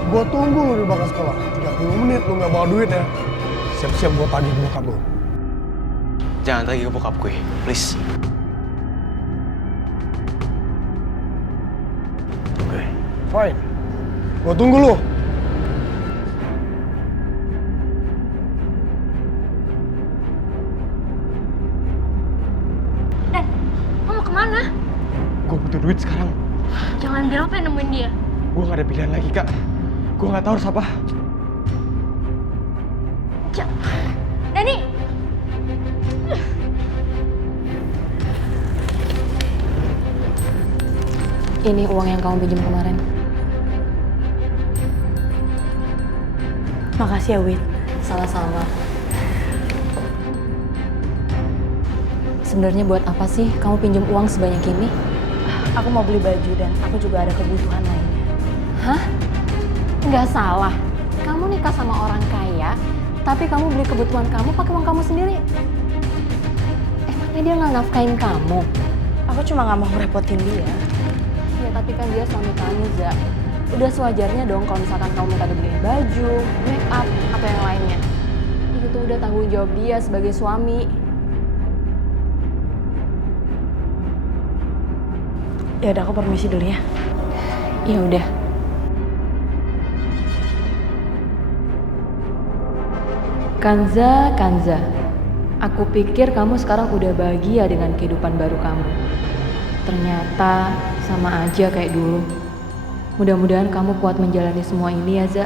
Gue tunggu lu di belakang sekolah. 30 menit lu nggak bawa duit ya. Siap-siap gue tagih ke bokap lu. Jangan tagih ke bokap gue, please. Oke. Fine. Gue tunggu lu. Dan, lo mau kemana? Gue butuh duit sekarang. Jangan bilang pengen nemuin dia. Gue gak ada pilihan lagi, Kak. Gue gak tahu harus apa. Dani! Ini uang yang kamu pinjam kemarin. Makasih ya, Wit. Sama-sama. Sebenarnya buat apa sih kamu pinjam uang sebanyak ini? Aku mau beli baju dan aku juga ada kebutuhan lainnya. Hah? Nggak salah. Kamu nikah sama orang kaya, tapi kamu beli kebutuhan kamu pakai uang kamu sendiri. Emangnya dia nggak nafkain kamu? Aku cuma nggak mau ngerepotin dia. Ya tapi kan dia suami kamu, Za. Udah sewajarnya dong kalau misalkan kamu minta dibeliin baju, make up, atau yang lainnya. Itu tuh udah tanggung jawab dia sebagai suami. Ya udah, aku permisi dulu ya. Ya udah. Kanza, aku pikir kamu sekarang udah bahagia dengan kehidupan baru kamu. Ternyata sama aja kayak dulu. Mudah-mudahan kamu kuat menjalani semua ini ya, Za.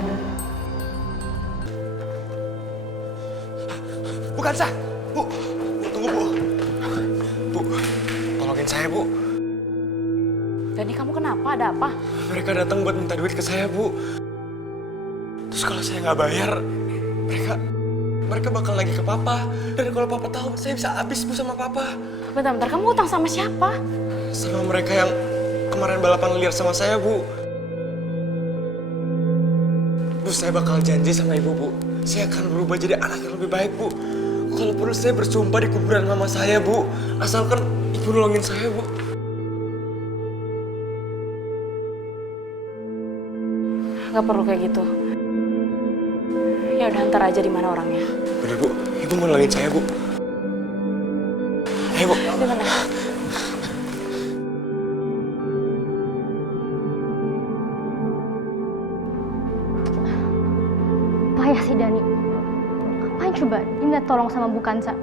Bukan sah, Bu. Tunggu, Bu. Bu, tolongin saya, Bu. Dani, kamu kenapa? Ada apa? Mereka datang buat minta duit ke saya, Bu. Terus Terus kalau saya nggak bayar, mereka bakal lagi ke papa. Dan kalau papa tahu, saya bisa habis Bu sama papa. Bentar, kamu utang sama siapa? Sama mereka yang kemarin balapan liar sama saya, Bu. Bu, saya bakal janji sama ibu, Bu. Saya akan berubah jadi anak yang lebih baik, Bu. Kalau perlu saya bersumpah di kuburan mama saya, Bu. Asalkan ibu nolongin saya, Bu. Gak perlu kayak gitu. Ya udah, ntar aja di mana orangnya. Bener, Bu. Ibu mau nolongin saya, Bu. Ayo, Bu. Di mana? Payah si Dani. Ngapain coba dia minta tolong sama Bu Kansa?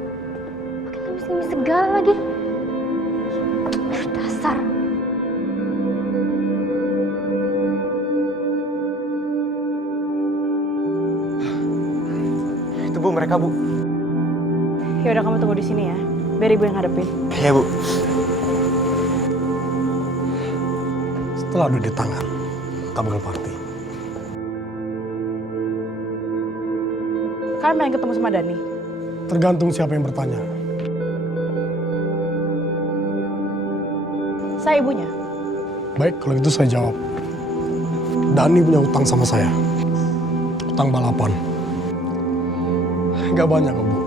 Pakai ngemis-ngemis segala lagi. Dasar. Itu Bu, mereka, Bu. Ya udah, kamu tunggu di sini ya. Biar ibu yang hadepin. Iya, Bu. Setelah udah di tangan, tabung party. Kalian pengen ketemu sama Dani? Tergantung siapa yang bertanya. Saya ibunya. Baik, kalau gitu saya jawab. Dani punya utang sama saya. Utang balapan. Gak banyak kok, Bu.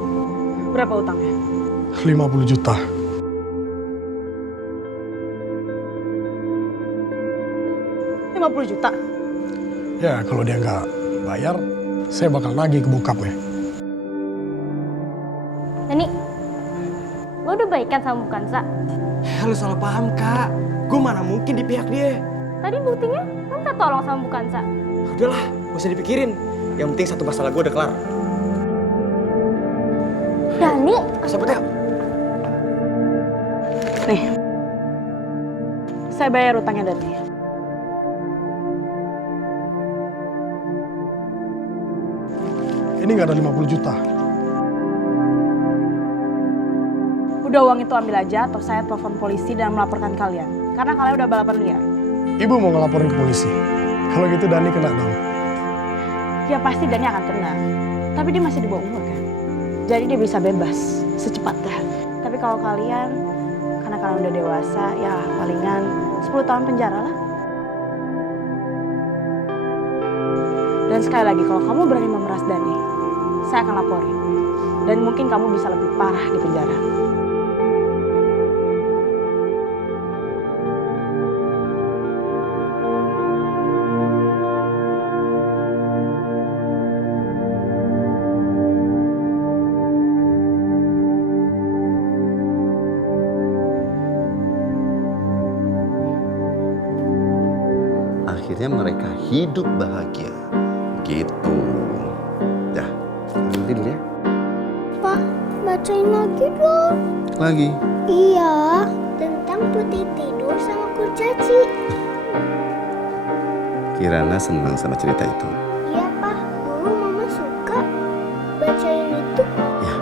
Berapa utangnya? 50 juta. Juta. Ya, kalau dia nggak bayar, saya bakal nagih ke bokapnya. Dani, lo udah baikan sama Bu Kansa? Ya, lu salah paham, Kak. Gue mana mungkin di pihak dia. Tadi buktinya lo minta tolong sama Bu Kansa. Udahlah, gak usah dipikirin. Yang penting satu masalah gue udah kelar. Dani! Siapa tuh? Nih, saya bayar utangnya Dani. Ini nggak ada 50 juta. Udah, uang itu ambil aja atau saya telepon polisi dan melaporkan kalian. Karena kalian udah balapan liar. Ibu mau ngelaporin ke polisi. Kalau gitu Dani kena dong. Ya pasti Dani akan kena. Tapi dia masih di bawah umur kan. Jadi dia bisa bebas secepatnya. Tapi kalau kalian, karena kalian udah dewasa, ya palingan 10 tahun penjara lah. Dan sekali lagi, kalau kamu berani memeras Dani, saya akan laporin. Dan mungkin kamu bisa lebih parah di penjara. Akhirnya mereka hidup bahagia. Gitu. Dah, tidur ya. Pak, bacain lagi dong. Lagi. Iya, tentang putih tidur sama kurcaci. Kirana senang sama cerita itu. Iya, Pak. Dulu Mama suka bacain itu. Ya,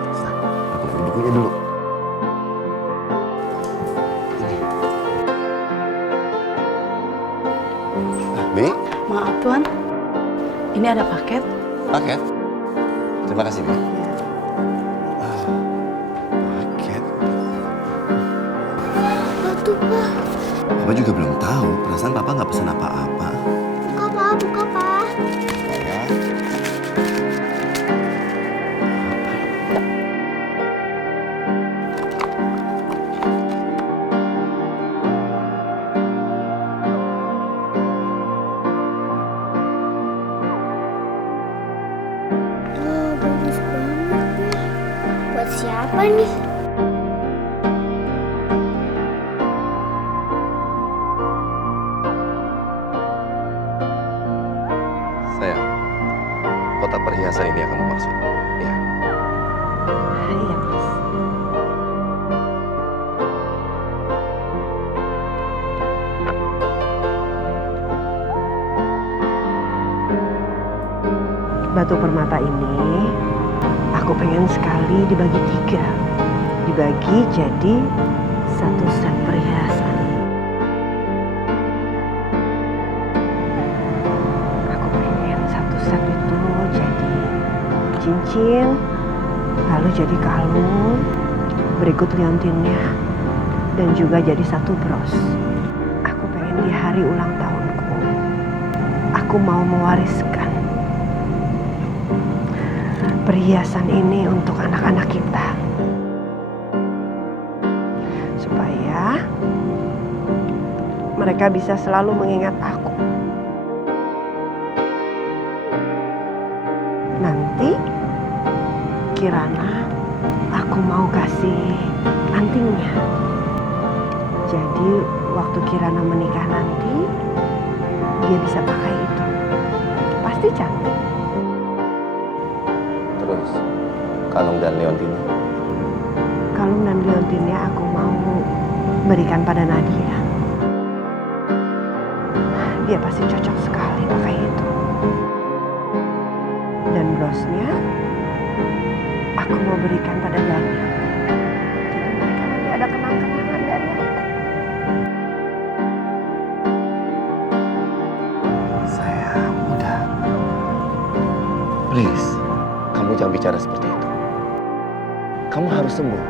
aku buka bukunya dulu. Bi? Maaf Tuan, ini ada paket. Paket? Terima kasih, Bi. Paket? Apa tuh, Pak? Papa juga belum tahu. Perasaan Papa nggak pesan apa-apa. Buka, Pak. Buka, Pak. Ya. Oh, bagus banget nih. Buat siapa nih? Sayang, kotak perhiasan ini yang kamu maksud. Ya. Iya, Mas. Batu permata ini aku pengen sekali dibagi 3. Dibagi jadi 1 set perhiasan. Aku pengen 1 set itu cincin, lalu jadi kalung, berikut liontinnya, dan juga jadi satu bros. Aku pengen di hari ulang tahunku, aku mau mewariskan perhiasan ini untuk anak-anak kita. Supaya mereka bisa selalu mengingat aku. Nanti Kirana aku mau kasih antingnya. Jadi waktu Kirana menikah nanti dia bisa pakai itu. Pasti cantik. Terus kalung dan liontinnya? Kalung dan liontinnya aku mau berikan pada Nadia. Dia pasti cocok sekali pakai itu. Dan brosnya aku mau berikan pada Daniel. Jadi mereka nanti ada kenang-kenangan dari aku. Sayang, udah. Please, kamu jangan bicara seperti itu. Kamu harus sembuh.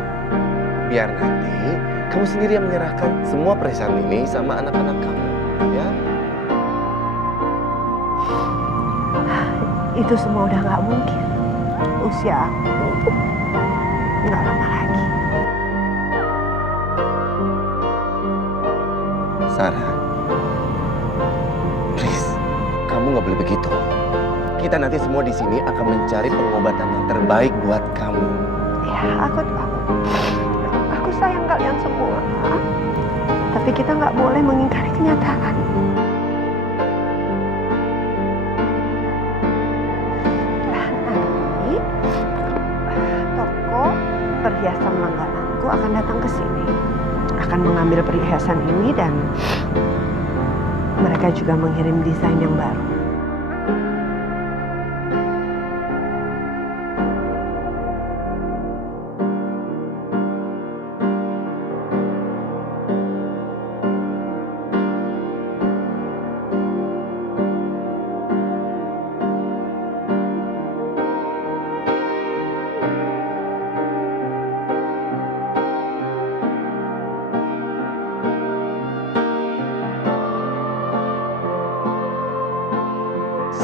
Biar nanti kamu sendiri yang menyerahkan semua perhiasan ini sama anak-anak kamu, ya? Itu semua udah gak mungkin. Usia aku gak lama lagi. Sarah, please, kamu gak boleh begitu. Kita nanti semua di sini akan mencari pengobatan yang terbaik buat kamu. Ya, aku tahu. Aku sayang kalian semua. Tapi kita nggak boleh mengingkari kenyataan. Nanti toko perhiasan langgananku akan datang ke sini. Akan mengambil perhiasan ini dan mereka juga mengirim desain yang baru.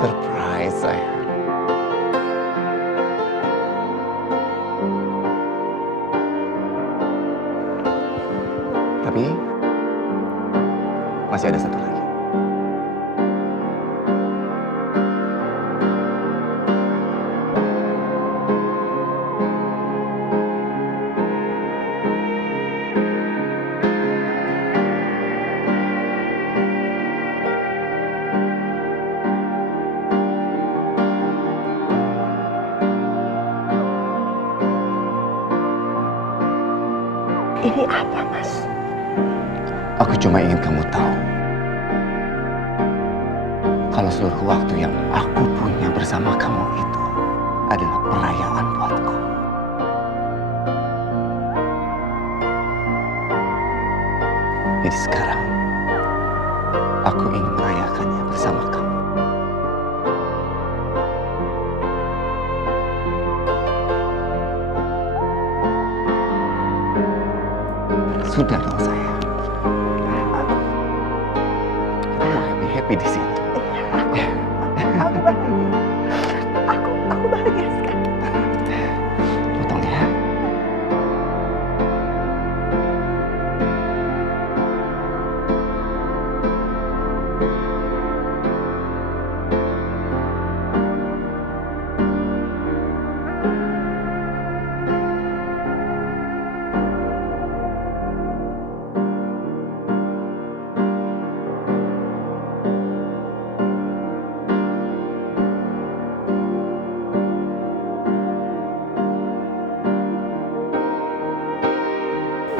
Surprise, sayang. Tapi masih ada satu lagi. Ini apa, Mas? Aku cuma ingin kamu tahu kalau seluruh waktu yang aku punya bersama kamu itu adalah perayaan buatku. Jadi sekarang aku ingin merayakannya bersama kamu. Sudah dong, sayang. Kamu happy di sini. Aku bahagia. Aku bahagia sekali. Potong ya.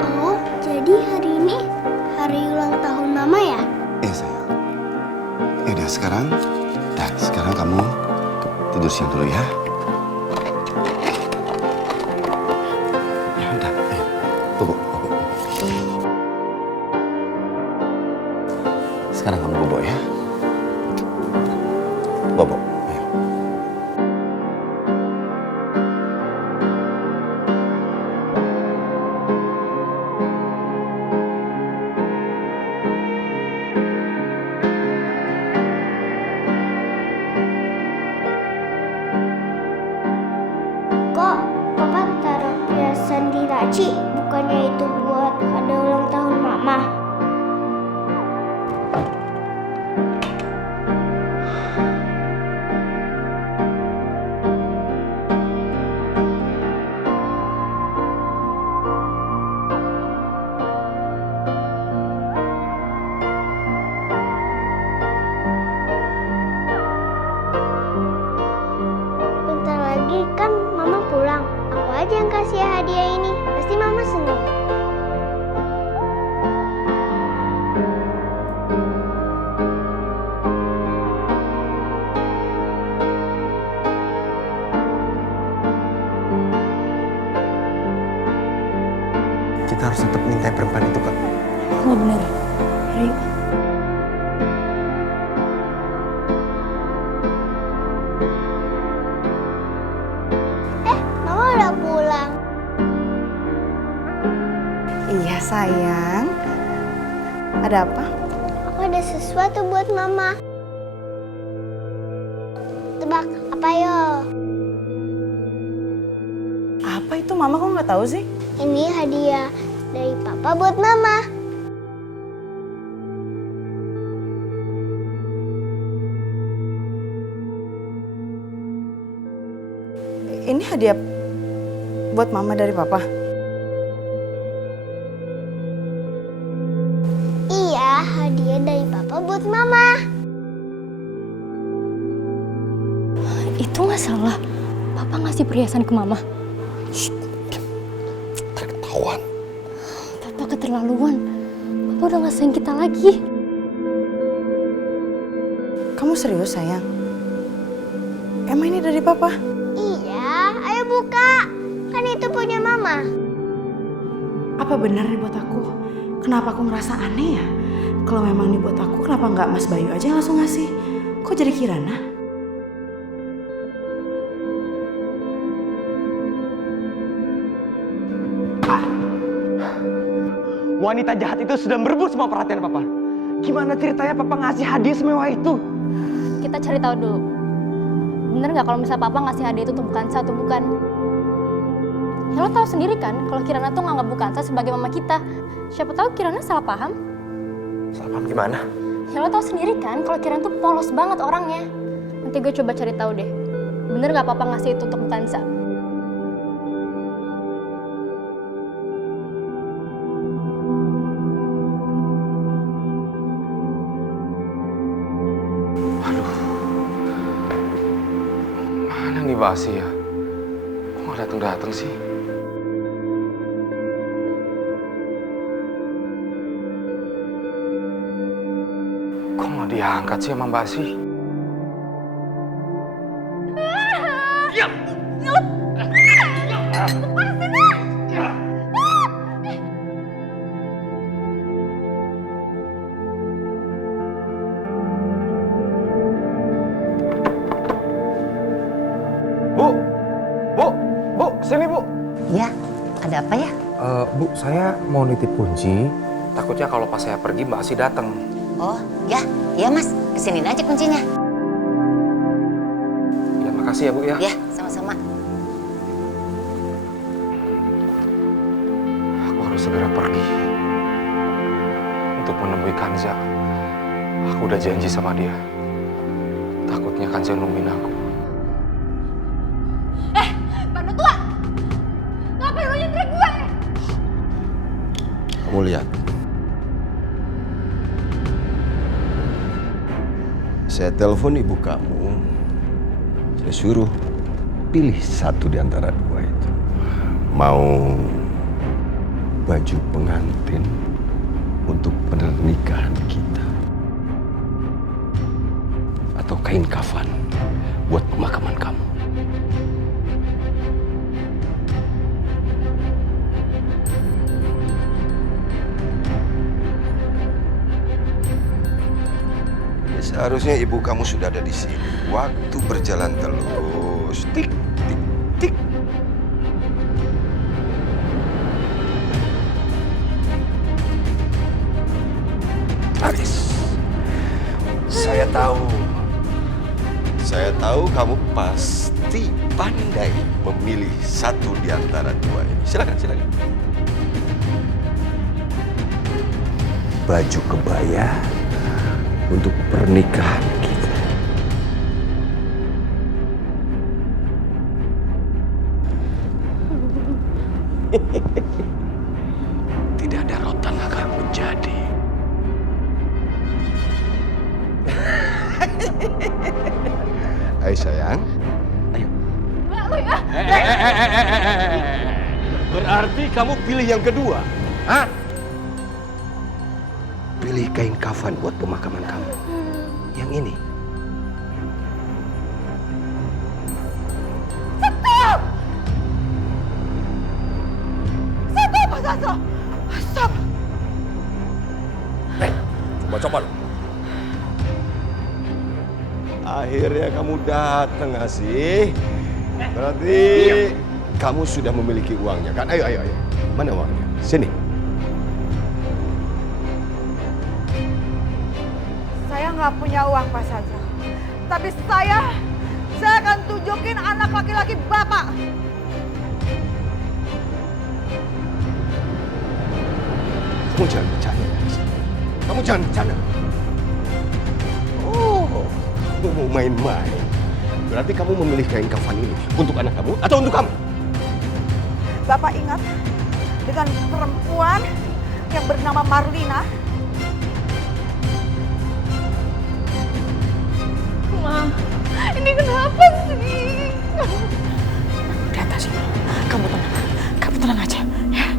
Oh, jadi hari ini hari ulang tahun Mama ya? Iya, sayang. Yaudah, sekarang kamu tidur siang dulu ya. Ya udah, ayo. Bobo. Sekarang kamu bobo ya. Bobo, ayo. kasih hadiah ini. Pasti Mama senang. Kita harus tetap minta perempuan itu, Kak. Nggak bener. Ayo. Mama udah pulang. Iya sayang. Ada apa? Aku ada sesuatu buat Mama. Tebak apa yo? Apa itu Mama kok nggak tahu sih? Ini hadiah dari Papa buat Mama. Ini hadiah buat Mama dari Papa. Iya, hadiah dari Papa buat Mama. Itu nggak salah. Papa ngasih perhiasan ke Mama. Terketahuan. Papa keterlaluan. Papa udah nggak sayang kita lagi. Kamu serius sayang? Emang ini dari Papa? Iya, ayo buka. Kan itu punya Mama. Apa benar nih buat aku? Kenapa aku ngerasa aneh ya? Kalau memang nih buat aku, kenapa nggak Mas Bayu aja yang langsung ngasih? Kok jadi Kirana? Wanita jahat itu sudah merebut semua perhatian Papa. Gimana ceritanya Papa ngasih hadiah semewah itu? Kita cari tahu dulu. Bener nggak kalau misalnya Papa ngasih hadiah itu untuk Bukansa atau bukan? Ya lo tahu sendiri kan kalau Kirana tuh nganggap Bukansa sebagai mama kita. Siapa tahu Kirana salah paham? Salah paham gimana? Ya lo tahu sendiri kan kalau Kirana tuh polos banget orangnya. Nanti gue coba cari tahu deh. Bener nggak Papa ngasih itu untuk Bukansa? Mana nih Basi ya? Kok nggak datang-datang sih? Kok nggak diangkat sih sama Basi? Bu, sini Bu. Ya, ada apa ya? Bu, saya mau nitip kunci. Takutnya kalau pas saya pergi Mbak Asi datang. Oh, ya, iya Mas, kesiniin aja kuncinya. Ya, makasih ya Bu ya. Ya, sama-sama. Aku harus segera pergi untuk menemui Kanza. Aku udah janji sama dia. Takutnya Kanza nungguin aku. Bandut tua! Ngapain lo nyentrik gue? Kamu lihat. Saya telepon ibu kamu. Saya suruh pilih satu di antara dua itu. Mau baju pengantin untuk pernikahan kita, atau kain kafan buat pemakaman kamu. Seharusnya ibu kamu sudah ada di sini. Waktu berjalan terus. Tik, tik, tik. Haris, saya tahu. Saya tahu kamu pasti pandai memilih satu di antara dua ini. Silakan, silakan. Baju kebaya untuk pernikahan kita. Tidak ada rotan akan menjadi. Hai sayang. Ayo. Berarti kamu pilih yang kedua, hah? Pilih kain kafan buat pemakaman kamu. Yang ini. Stop! Stop, Pak Sastro! Stop! Coba lo. Akhirnya kamu datang, Asih. Berarti kamu sudah memiliki uangnya, kan? Ayo. Mana uangnya? Sini. Saya nggak punya uang, Pak Sastro. Tapi saya akan tunjukin anak laki-laki Bapak. Kamu jangan bercanda. Kamu jangan bercanda. Oh, kamu mau main-main. Berarti kamu memilih kain kafan ini untuk anak kamu atau untuk kamu? Bapak ingat dengan perempuan yang bernama Marlina? Ma, ini kenapa sih? Di atas, kamu tenang aja, ya.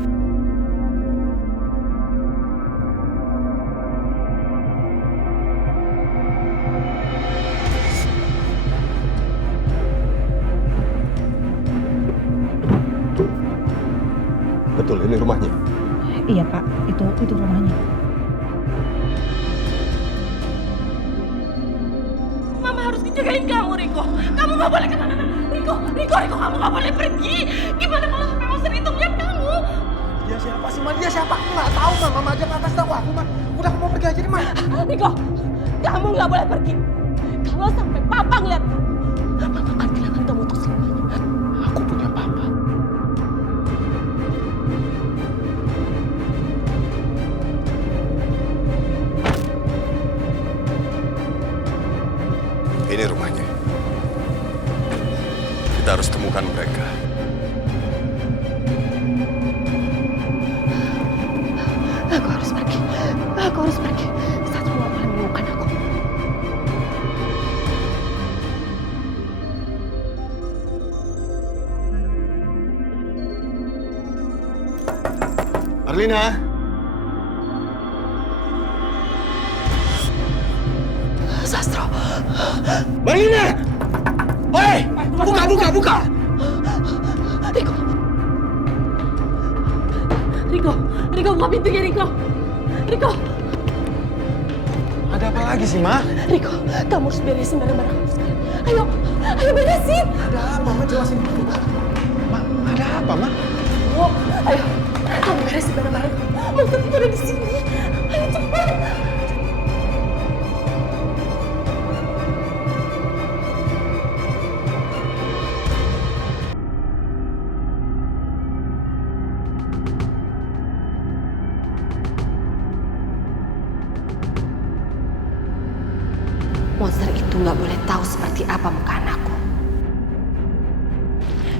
Betul, ini rumahnya. Iya Pak, itu rumahnya. Mama harus ngejagain kamu, Riko. Kamu nggak boleh kemana-mana. Riko, kamu nggak boleh pergi. Gimana kalau sampai monster itu lihat kamu? Dia siapa sih, Ma? Dia siapa? Aku nggak tahu, Ma. Mama aja pantas tahu aku, Ma. Udah, aku mau pergi aja nih, Ma. Riko, kamu nggak boleh pergi. Kalau sampai Papa ngeliat kamu, Papa akan kehilangan kamu untuk selamanya. Aku punya Papa. Ini rumahnya. Kita harus temukan mereka. Aku harus pergi. Satu nggak boleh menemukan aku. Marlina. Sastro. Marlina! Hei! Buka! Riko, buka pintunya, Riko. Ada apa lagi sih, Ma? Riko, kamu harus beresin barang-barang kamu sekarang. Ayo beresin. Ada apa, Ma? Jelasin dulu. Ma, ada apa, Ma? Oh, ayo, kamu beresin barang-barang kamu. Monster itu ada di sini. Ayo cepat. Monster itu nggak boleh tahu seperti apa muka anakku.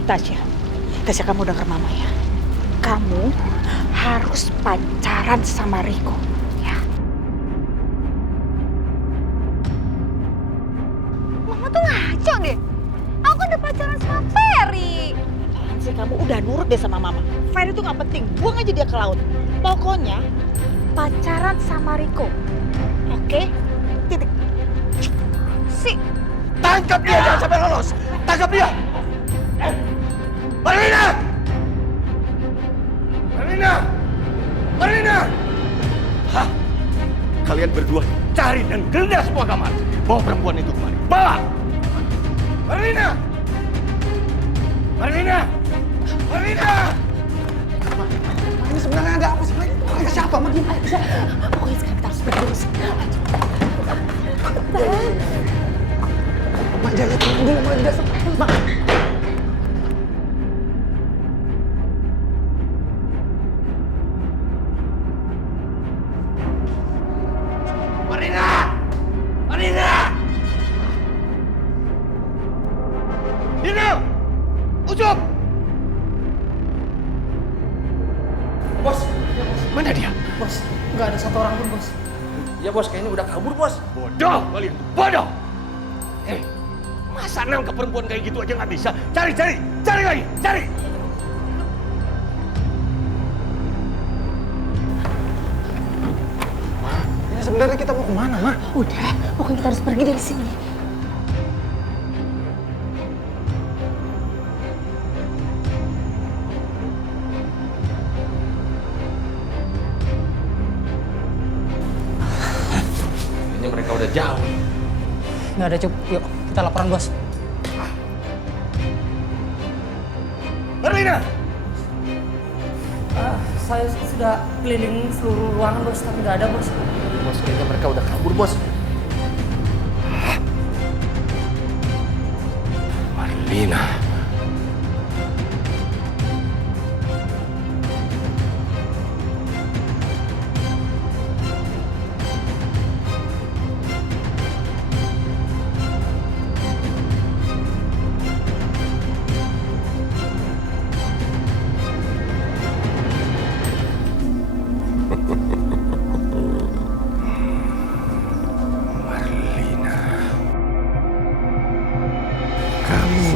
Tasya, kamu dengar Mama ya. Kamu harus pacaran sama Riko, ya. Mama tuh ngaco deh. Aku udah pacaran sama Ferry. Apaan sih kamu udah nurut deh sama Mama. Ferry itu nggak penting, buang aja dia ke laut. Pokoknya pacaran sama Riko, oke? Titik. Tangkap dia, jangan sampai lolos. Tangkap dia. Marlina! Hah? Kalian berdua cari dan geledah semua kamar. Bawa perempuan itu kemari. Bawa! Marlina! Ini sebenarnya ada apa sih? Ada siapa, Ma? Pokoknya sekarang kita harus pergi dulu sih. Ma, jangan dulu, Ma. Ma. Dino! Ucup! Bos, Mana dia? bos, nggak ada satu orang pun, bos. Ya bos, kayaknya udah kabur, bos. Bodoh kalian, bodoh! Masa nangkep perempuan kayak gitu aja nggak bisa? Cari lagi, cari! Sebenarnya kita mau kemana, Ma? Udah, pokoknya kita harus pergi dari sini. Kayaknya mereka udah jauh. Nggak ada, Cuk. Yuk, kita laporan, Bos. Marlina! Saya sudah keliling seluruh ruangan, Bos, tapi nggak ada, Bos. Bos, kayaknya mereka udah kabur, Bos. Marlina.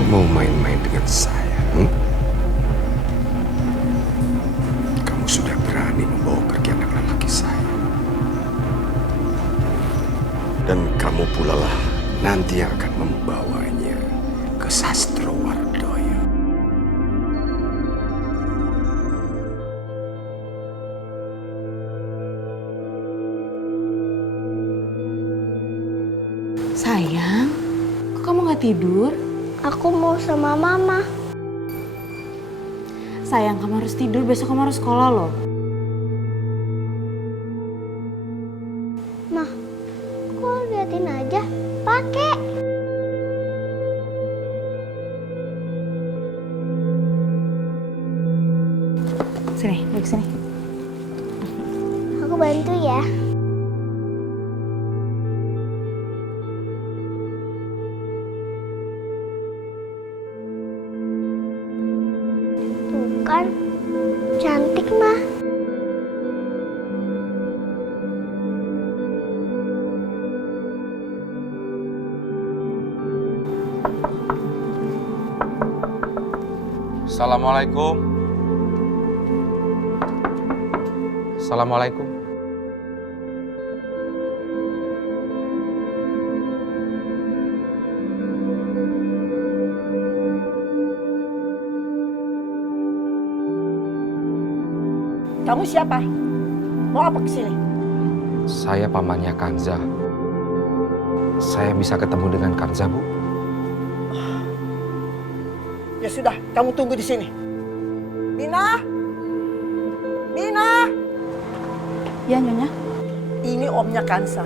Mau main-main dengan saya? Kamu sudah berani membawa pergi anak lelaki saya. Dan kamu pula lah nanti yang akan membawanya ke Sastro Wardoyo. Sayang, kok kamu nggak tidur? Aku mau sama mama. Sayang, kamu harus tidur, besok kamu harus sekolah loh. Mah, kok liatin aja? Pakai. Sini, duduk sini. Aku bantu ya. Tuh kan, cantik mah. Assalamualaikum. Assalamualaikum. Kamu siapa? Mau apa kesini? Saya pamannya Kanza. Saya bisa ketemu dengan Kanza, Bu? Ya sudah, kamu tunggu di sini. Mina? Mina? Ya, Nyonya. Ini omnya Kansa.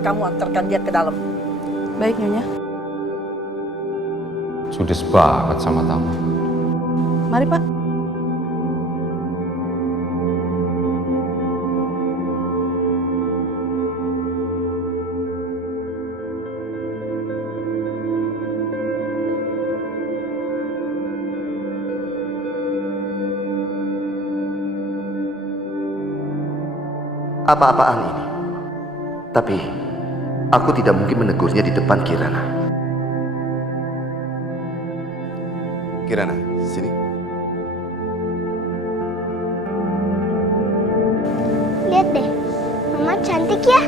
Kamu antarkan dia ke dalam. Baik, Nyonya. Judes banget sama tamu. Mari, Pak. Apa-apaan ini? Tapi aku tidak mungkin menegurnya di depan Kirana. Kirana, sini. Lihat deh, mama cantik ya.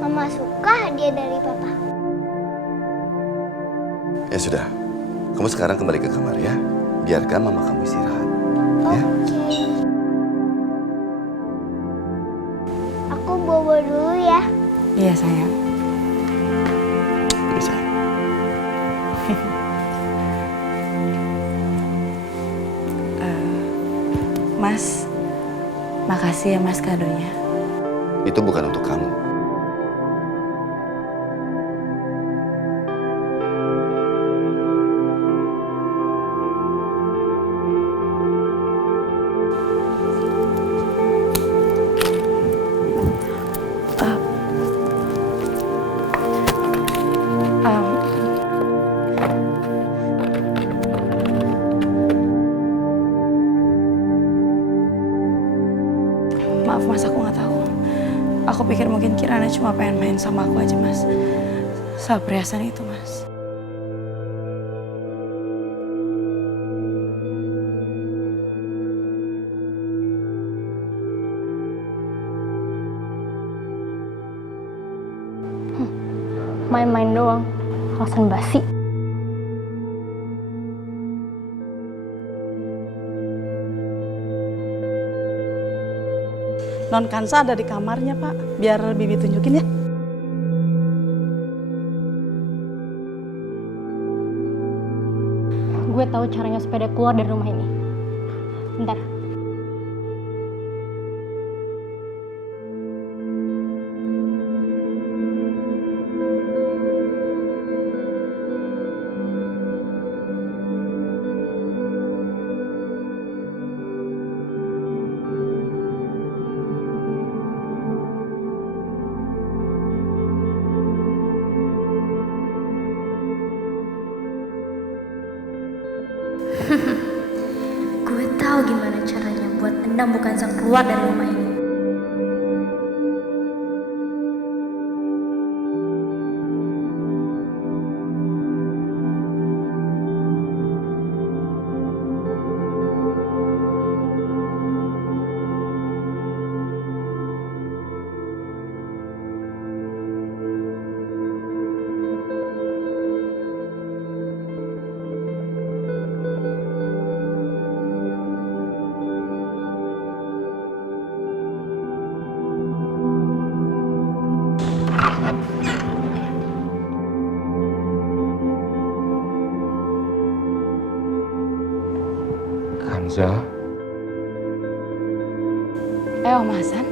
Mama suka hadiah dari papa. Ya sudah, kamu sekarang kembali ke kamar ya. Biarkan mama kamu istirahat. Ya. Aku bobo dulu ya. Iya, sayang. Ini sayang. Mas, makasih ya Mas kadonya. Itu bukan untuk kamu. Maaf Mas, aku nggak tahu. Aku pikir mungkin Kirana cuma pengen main sama aku aja Mas. Soal perhiasan itu Mas. Main-main doang, alasan basi. Non Kansa ada di kamarnya, Pak. Biar Bibi tunjukin ya. Gue tahu caranya supaya dia keluar dari rumah ini. Bentar. Gue tahu gimana caranya buat Endang bukan sang keluar dari rumah ini. Kanza. Om Hasan.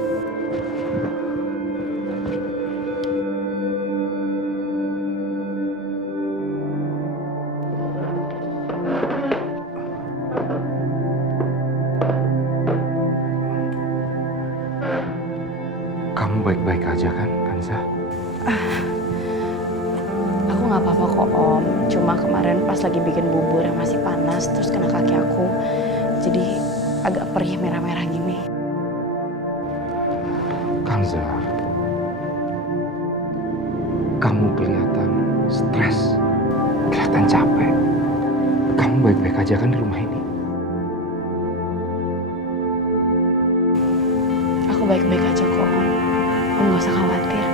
Kamu baik-baik aja kan, Kanza? Aku nggak apa-apa kok Om. Cuma kemarin pas lagi bikin bubur yang masih panas, terus kena kaki aku. Jadi agak perih merah-merah gini. Kanza, kamu kelihatan stres, kelihatan capek. Kamu baik-baik aja kan di rumah ini? Aku baik-baik aja kok Om. Om nggak usah khawatir.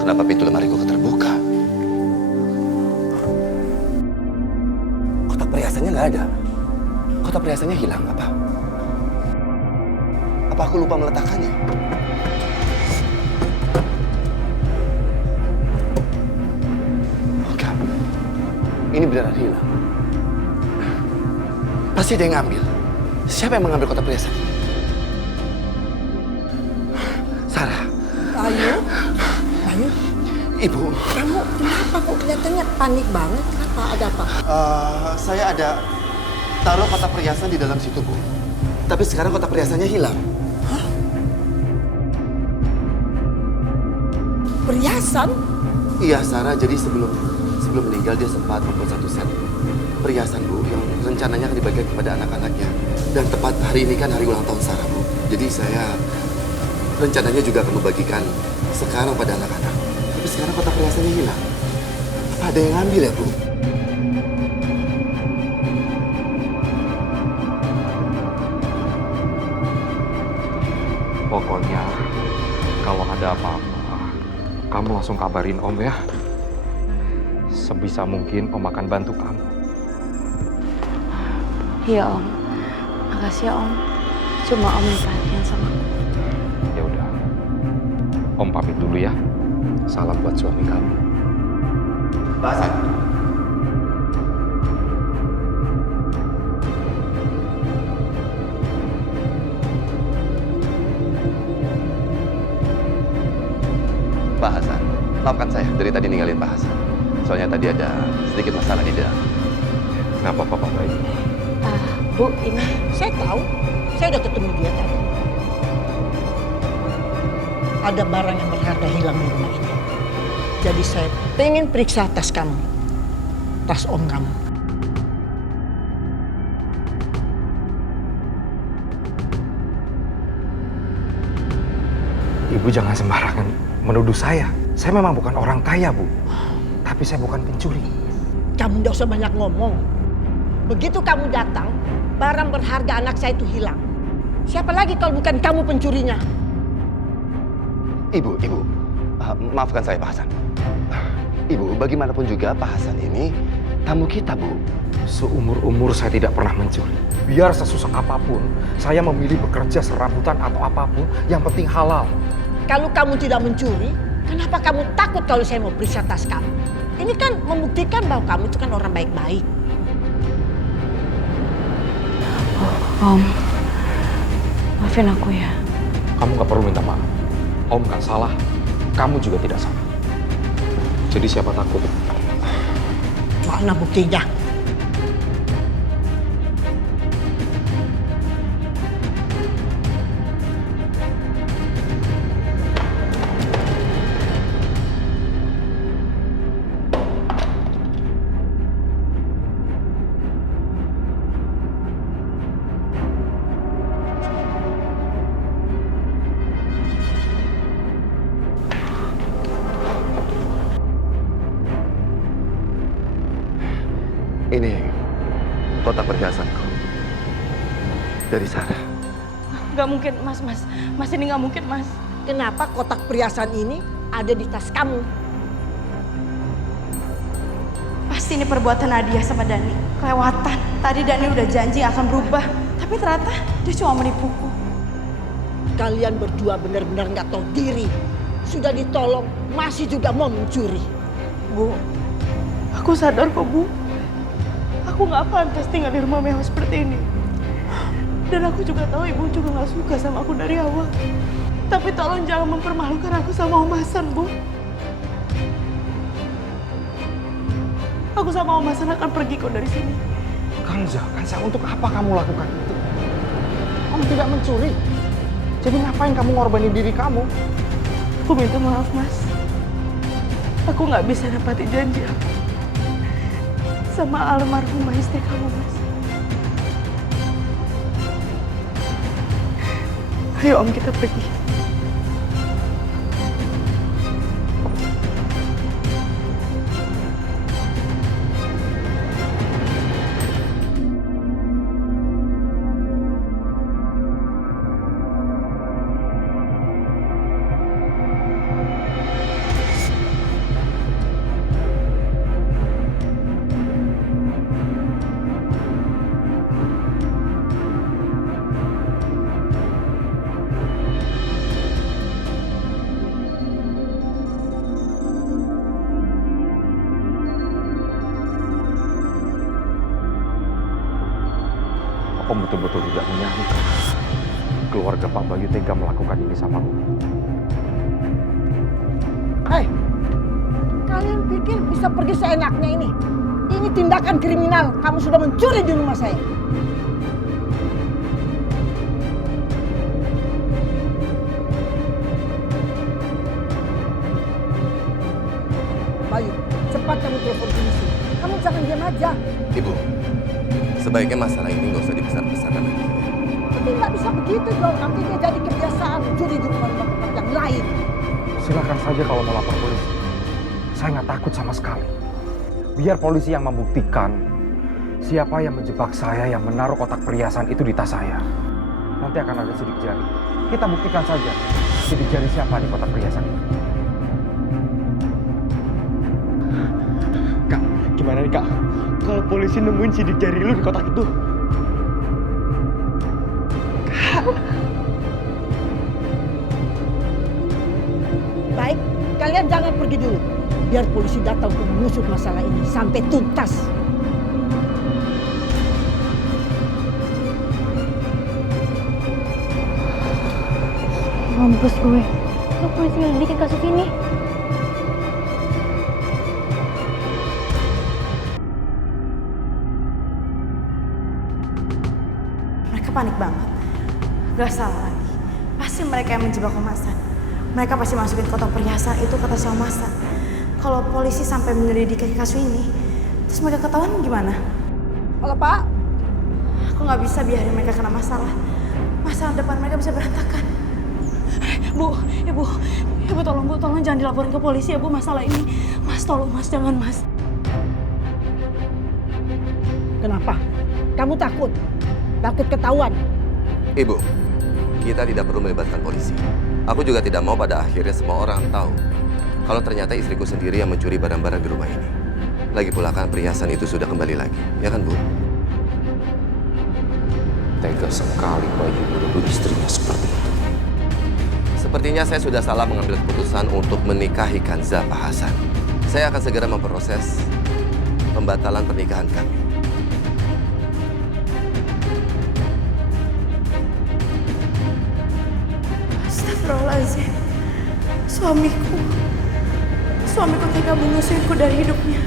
Kenapa pintu lemariku terbuka? Kotak perhiasannya nggak ada. Kotak perhiasannya hilang apa? Apa aku lupa meletakkannya? Enggak. Ini beneran hilang. Pasti ada yang ngambil. Siapa yang mengambil kotak perhiasan? Sarah. Ayo. Ayo. Ibu. Kamu kenapa kok kelihatannya panik banget? Kenapa? Ada apa? Saya ada taruh kotak perhiasan di dalam situ, Bu. Tapi sekarang kotak perhiasannya hilang. Hah? Perhiasan? Iya, Sarah. Jadi sebelum meninggal dia sempat membuat satu set perhiasan, Bu, yang rencananya akan dibagikan kepada anak-anaknya. Dan tepat hari ini kan hari ulang tahun Sarah, Bu. Jadi saya rencananya juga akan membagikan sekarang pada anak-anak. Tapi sekarang kotak perhiasannya hilang. Apa ada yang ngambil ya, Bu? Pokoknya kalau ada apa-apa, kamu langsung kabarin Om ya. Sebisa mungkin Om akan bantu kamu. Iya Om. Makasih ya Om. Cuma Om yang perhatian sama aku. Ya udah. Om pamit dulu ya. Salam buat suami kamu. Pak Hasan. Pak Hasan, maafkan saya dari tadi ninggalin Pak Hasan. Soalnya tadi ada sedikit masalah di dalam. Nggak apa-apa, Pak Bayi. Bu, ini saya tahu. Saya udah ketemu dia tadi. ada barang yang berharga hilang di rumah ini. Jadi saya pengen periksa tas kamu, tas om kamu. Ibu jangan sembarangan menuduh saya. Saya memang bukan orang kaya, Bu. Tapi saya bukan pencuri. Kamu tidak usah banyak ngomong. Begitu kamu datang, barang berharga anak saya itu hilang. Siapa lagi kalau bukan kamu pencurinya? Ibu, maafkan saya Pak Hasan. Ibu, bagaimanapun juga Pak Hasan ini tamu kita, Bu. Seumur-umur saya tidak pernah mencuri. Biar sesusah apapun, saya memilih bekerja serabutan atau apapun, yang penting halal. Kalau kamu tidak mencuri, kenapa kamu takut kalau saya mau periksa tas kamu? Ini kan membuktikan bahwa kamu itu kan orang baik-baik. Om, maafin aku ya. Kamu gak perlu minta maaf. Om gak salah, kamu juga tidak salah. Jadi siapa takut? Mana buktinya? Ini kotak perhiasanku dari Sarah. Gak mungkin, Mas. Mas ini gak mungkin, Mas. Kenapa kotak perhiasan ini ada di tas kamu? Pasti ini perbuatan Nadia sama Dani. Kelewatan. Tadi Dani udah janji akan berubah. Tapi ternyata dia cuma menipuku. Kalian berdua benar-benar nggak tahu diri. Sudah ditolong, masih juga mau mencuri. Bu, aku sadar kok, Bu. Aku nggak pantas tinggal di rumah mewah seperti ini. Dan aku juga tahu ibu juga nggak suka sama aku dari awal. Tapi tolong jangan mempermalukan aku sama Om Hasan, Bu. Aku sama Om Hasan akan pergi kok dari sini. Kanza, untuk apa kamu lakukan itu? Kamu tidak mencuri. Jadi ngapain kamu ngorbanin diri kamu? Aku minta maaf, Mas. Aku nggak bisa nepati janji aku sama almarhumah istri kamu, Mas. Ayo Om, kita pergi. Om betul-betul tidak menyangka keluarga Pak Bayu tega melakukan ini sama Om. Hei, kalian pikir bisa pergi seenaknya ini? Ini tindakan kriminal. Kamu sudah mencuri di rumah saya. Bayu, cepat kamu telepon polisi. Kamu jangan diam aja. Ibu, sebaiknya masalah ini nggak usah dibesar-besarkan lagi. Tapi nggak bisa begitu dong. Nanti dia jadi kebiasaan mencuri di rumah-rumah tempat yang lain. Silakan saja kalau mau lapor polisi. Saya nggak takut sama sekali. Biar polisi yang membuktikan siapa yang menjebak saya yang menaruh kotak perhiasan itu di tas saya. Nanti akan ada sidik jari. Kita buktikan saja sidik jari siapa di kotak perhiasan itu. Kak, gimana nih Kak? Kalau polisi nemuin sidik jari lu di kotak itu? Kak. Baik, kalian jangan pergi dulu. Biar polisi datang untuk mengusut masalah ini sampai tuntas. Mampus gue. Lo polisi ngelidikin kasus ini. Mereka panik banget. Gak salah lagi. Pasti mereka yang menjebak Om Hasan. mereka pasti masukin kotak perhiasan itu kata si Masa. Kalau polisi sampai menyelidiki kasus ini, terus mereka ketahuan gimana? Halo Pak, aku nggak bisa biarin mereka kena masalah. Masalah depan mereka bisa berantakan. Bu, ibu tolong jangan dilaporin ke polisi ya Bu masalah ini. Mas tolong Mas, jangan Mas. Kenapa? Kamu takut? Takut ketahuan? Ibu, kita tidak perlu melibatkan polisi. Aku juga tidak mau pada akhirnya semua orang tahu kalau ternyata istriku sendiri yang mencuri barang-barang di rumah ini. Lagi pula kan perhiasan itu sudah kembali lagi, ya kan Bu? Tega sekali Bayu menuduh istrinya seperti itu. Sepertinya saya sudah salah mengambil keputusan untuk menikahi Kanza Pak Hasan. Saya akan segera memproses pembatalan pernikahan kami. Astagfirullahaladzim. Suamiku tega mengusirku dari hidupnya.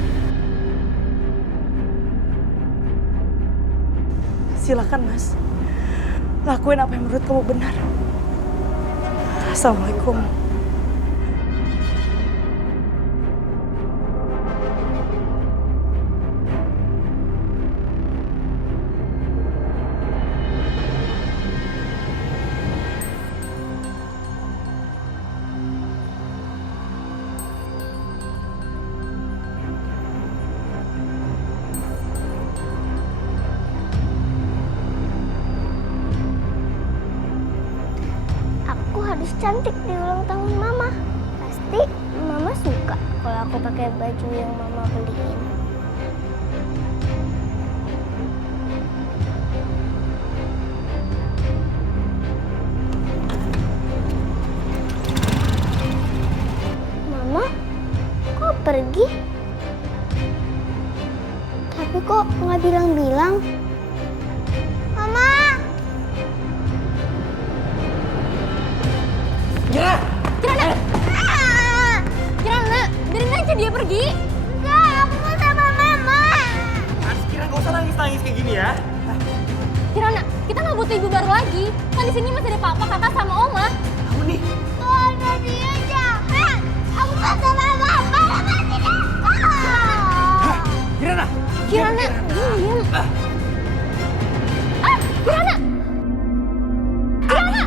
Silakan Mas, lakuin apa yang menurut kamu benar. Assalamualaikum. Aku harus cantik di ulang tahun Mama. Pasti Mama suka kalau aku pakai baju yang Mama beliin. Mama, kok pergi? Tapi kok nggak bilang-bilang? Mama! Kirana, biarin aja dia pergi. Enggak, aku mau sama Mama. Kira gak usah nangis-nangis kayak gini ya. Kirana, kita nggak butuh ibu baru lagi. Kan di sini masih ada papa, kakak, sama oma. Kamu nih. Oh, ada dia jahat. Aku mau sama Mama. Mama tidak. Kirana. Kirana, diam. Kirana. Kirana.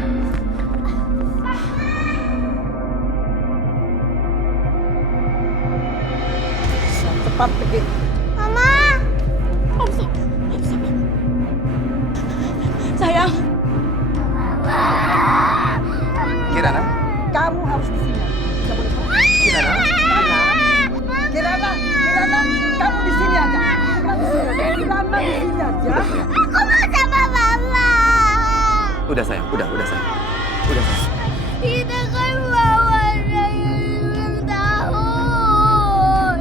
Cepat pergi. Mama. Sayang. Kirana? Kamu harus di sini. Kamu di sini. Kirana? Kirana, kamu di sini aja. Kirana di sini aja. Aku mau sama Mama. Udah sayang, udah sayang. Udah sayang. Kita kan bawa raya ulang tahun.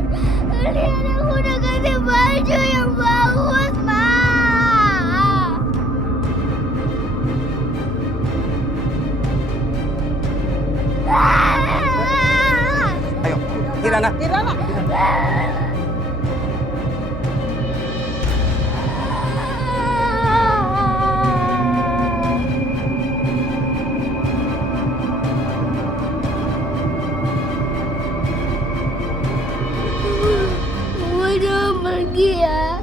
Lihat aku udah ganti baju yang bagus, Ma. Ayo, Kirana. Mama jangan pergi ya.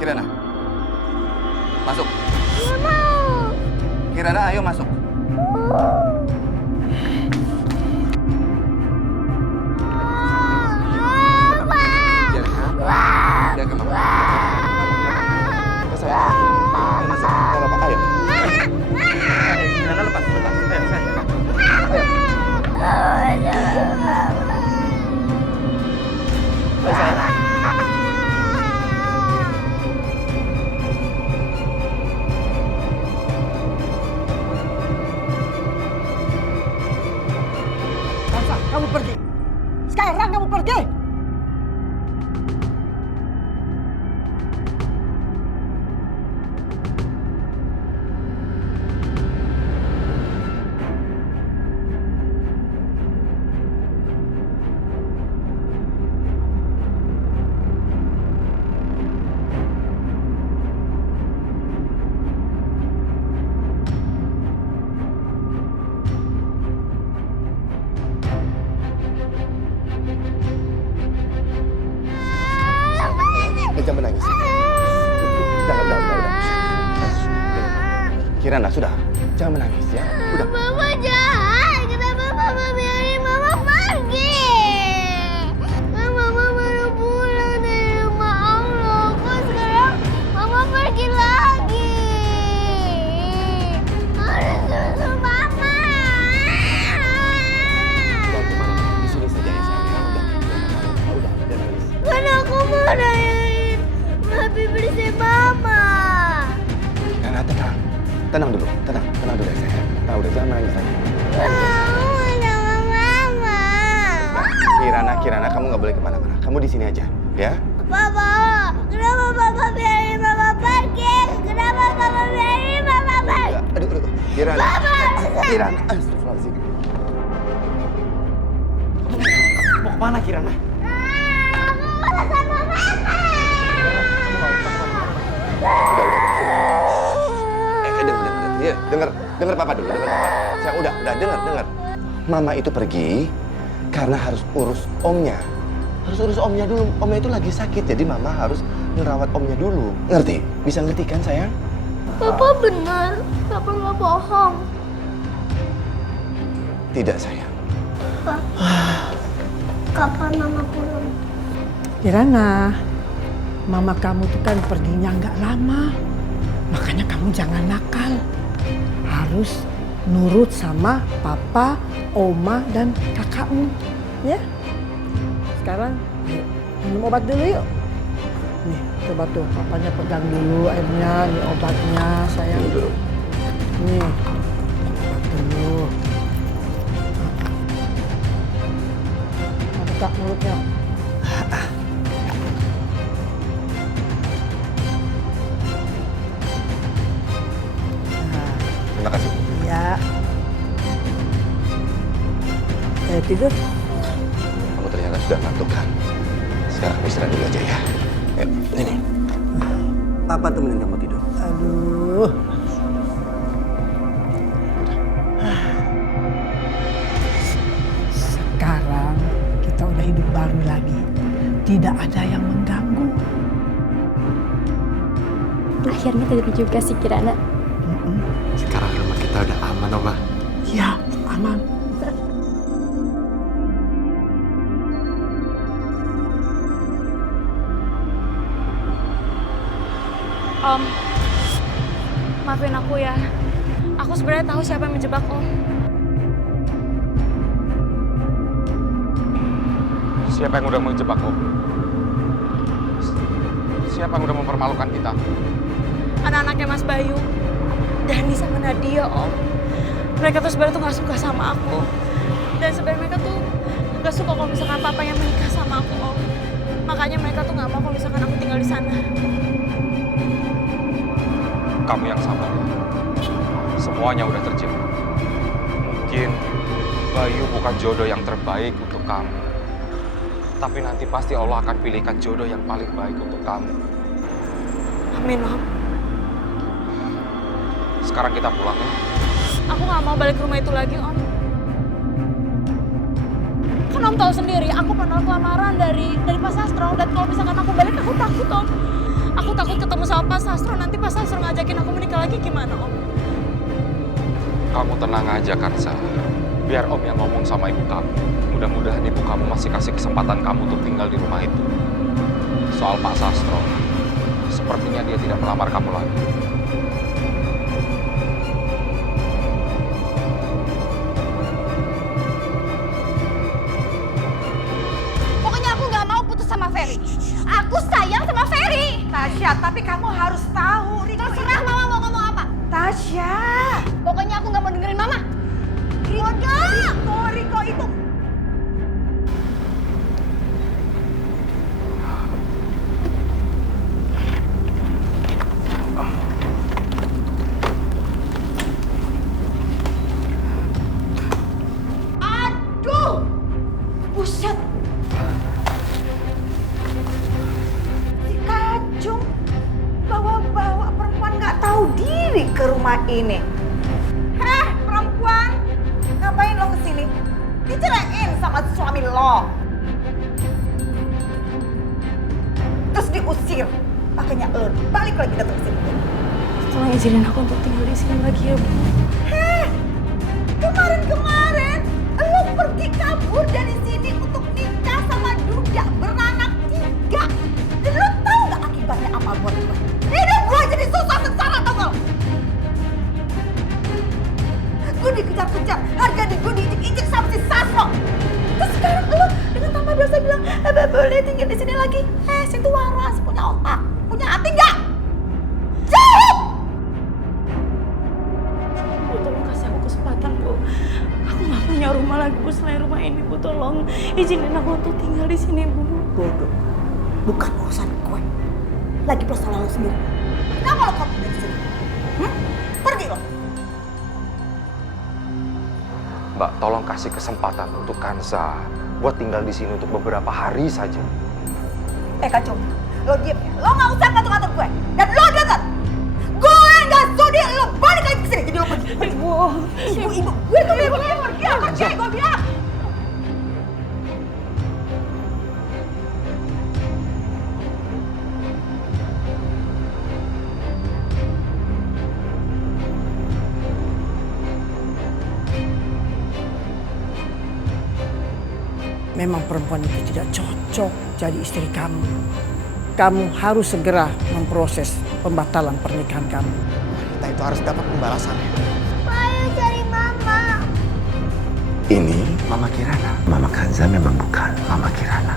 Kirana. Masuk. Nggak mau. Kirana, ayo masuk. Jaga mama. Sayang. Masuk. Gak apa-apa, ayo. Kirana lepas. Ayo, sayang. Ayo. Ayo, sayang. Kamu pergi. Sekarang kamu pergi. Kirana, sudah. Jangan menangis ya. Udah. Mama jahat. Kenapa Mama biarin Mama pergi? Kan Mama baru pulang dari rumah Allah. Kok sekarang Mama pergi lagi? Harus susul Mama. Di sini saja ya sayang. Udah nangis. Kan aku mau rayain Happy birthday Mama. Kirana, tenang. Tenang dulu ya sayang. Nah, udah jangan menangis lagi. Sama Mama. Kirana, kamu nggak boleh kemana-mana. Kamu di sini aja, ya? Papa, kenapa Papa biarin Mama pergi? Kenapa Papa biarin Mama pergi? Aduh, Kirana. Papa, Kirana, astagfirullahaladzim. Mau kemana Kirana? Aku mau sama Mama. Dengar Papa dulu, dengar Papa. Sayang, udah dengar. Mama itu pergi karena harus urus omnya. Harus urus omnya dulu. Omnya itu lagi sakit, jadi Mama harus ngerawat omnya dulu. Ngerti? Bisa ngerti kan sayang? Papa benar, Papa nggak bohong. Tidak sayang. Kapan Mama pulang? Kirana, Mama kamu tuh kan perginya nggak lama. Makanya kamu jangan nakal. Harus nurut sama papa, oma, dan kakakmu. Ya? Sekarang ayo, minum obat dulu yuk. Nih, coba tuh papanya pegang dulu airnya, nih obatnya sayang. Nih, obat dulu. Buka mulutnya. Terima kasih. Ya. Tidur. Kamu ternyata sudah ngantuk kan? Sekarang kamu istirahat dulu aja ya. Ayo, ini. Papa temenin kamu tidur. Aduh. Sekarang kita udah hidup baru lagi. Tidak ada yang mengganggu. Akhirnya tidur juga sih Kirana. Sekarang rumah kita udah aman, Oma. Iya, aman. Om, maafin aku ya. Aku sebenarnya tahu siapa yang menjebak Om. Siapa yang udah menjebak Om? Siapa yang udah mempermalukan kita? Anak-anaknya Mas Bayu, Dani sama Nadia, Om. Mereka tuh sebenarnya tuh nggak suka sama aku. Dan sebenarnya mereka tuh nggak suka kalau misalkan papa yang menikah sama aku, Om. Makanya mereka tuh nggak mau kalau misalkan aku tinggal di sana. Kamu yang sabar ya. Semuanya udah terjadi. Mungkin Bayu bukan jodoh yang terbaik untuk kamu. Tapi nanti pasti Allah akan pilihkan jodoh yang paling baik untuk kamu. Amin, Om. Sekarang kita pulang ya. Aku nggak mau balik ke rumah itu lagi, Om. Kan Om tahu sendiri, aku menolak lamaran dari Pak Sastro. Dan kalau misalkan aku balik, aku takut, Om. Aku takut ketemu sama Pak Sastro. Nanti Pak Sastro ngajakin aku menikah lagi gimana, Om? Kamu tenang aja, Karsa. Biar Om yang ngomong sama ibu kamu. Mudah-mudahan ibu kamu masih kasih kesempatan kamu untuk tinggal di rumah itu. Soal Pak Sastro, sepertinya dia tidak melamar kamu lagi. Pokoknya aku nggak mau putus sama Ferry. Aku sayang sama Ferry. Tasya, tapi kamu harus tahu. Terserah Mama mau ngomong apa. Tasya. Pokoknya aku nggak mau dengerin Mama. Riko itu. Aduh, buset. Si Kacung bawa-bawa perempuan nggak tahu diri ke rumah ini. Heh, perempuan, ngapain lo kesini? Diceraiin sama suami lo. Terus diusir. Makanya lo balik lagi datang ke sini. Tolong izinin aku untuk tinggal di sini lagi ya, Bu. Kemarin-kemarin lo pergi kabur dari sini untuk nikah sama duda beranak 3. Dan lo tahu gak akibatnya apa buat gue? Hidup gue jadi susah sengsara, tau gak? Gue dikejar-kejar, harga gue diinjek-injek sama si Sasro. Terus sekarang lo dengan tambah dosa bilang, boleh tinggal di sini lagi. Situ waras, punya otak, punya hati gak? Jawab! Bu, tolong kasih aku kesempatan, Bu. Aku nggak punya rumah lagi, Bu, selain rumah ini, Bu. Tolong izinin aku untuk tinggal di sini, Bu. Bodoh, bukan urusan gue. Lagi plus salah lo sendiri. Kenapa lo kabur dari sini? Pergi lo. Mbak, tolong kasih kesempatan untuk Kansa buat tinggal di sini untuk beberapa hari saja. Kacau, lo diem ya. Lo nggak usah ngatur-ngatur gue. Dan lo denger, gue nggak sudi lo balik lagi ke sini. Jadi lo pergi. Ibu, gue tuh bilang pergi. Pergi, gue bilang. Memang perempuan itu tidak cocok jadi istri kamu. Kamu harus segera memproses pembatalan pernikahan kamu. Wanita itu harus dapat pembalasannya. Ayo cari mama. Ini Mama Kirana. Mama Kanza memang bukan Mama Kirana.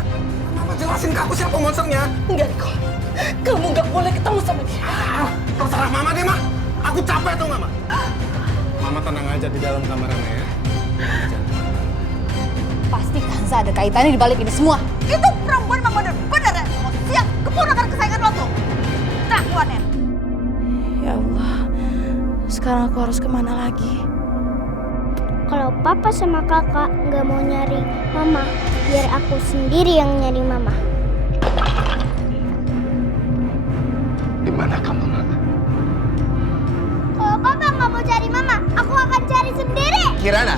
Mama jelasin ke aku siapa monsternya. Enggak, Niko. Kamu nggak boleh ketemu sama dia. Terserah Mama deh, Ma. Aku capek tuh, Mama. Mama tenang aja di dalam kamarnya ya. Pasti Kanza ada kaitannya di balik ini semua. Itu perempuan memang bener-bener ya. Siap, keponakan kesayangan lo tuh. Kelakuan ya. Ya Allah, sekarang aku harus kemana lagi? Kalau papa sama kakak nggak mau nyari mama, biar aku sendiri yang nyari mama. Di mana kamu, Nak? Kalau papa nggak mau cari mama, aku akan cari sendiri. Kirana,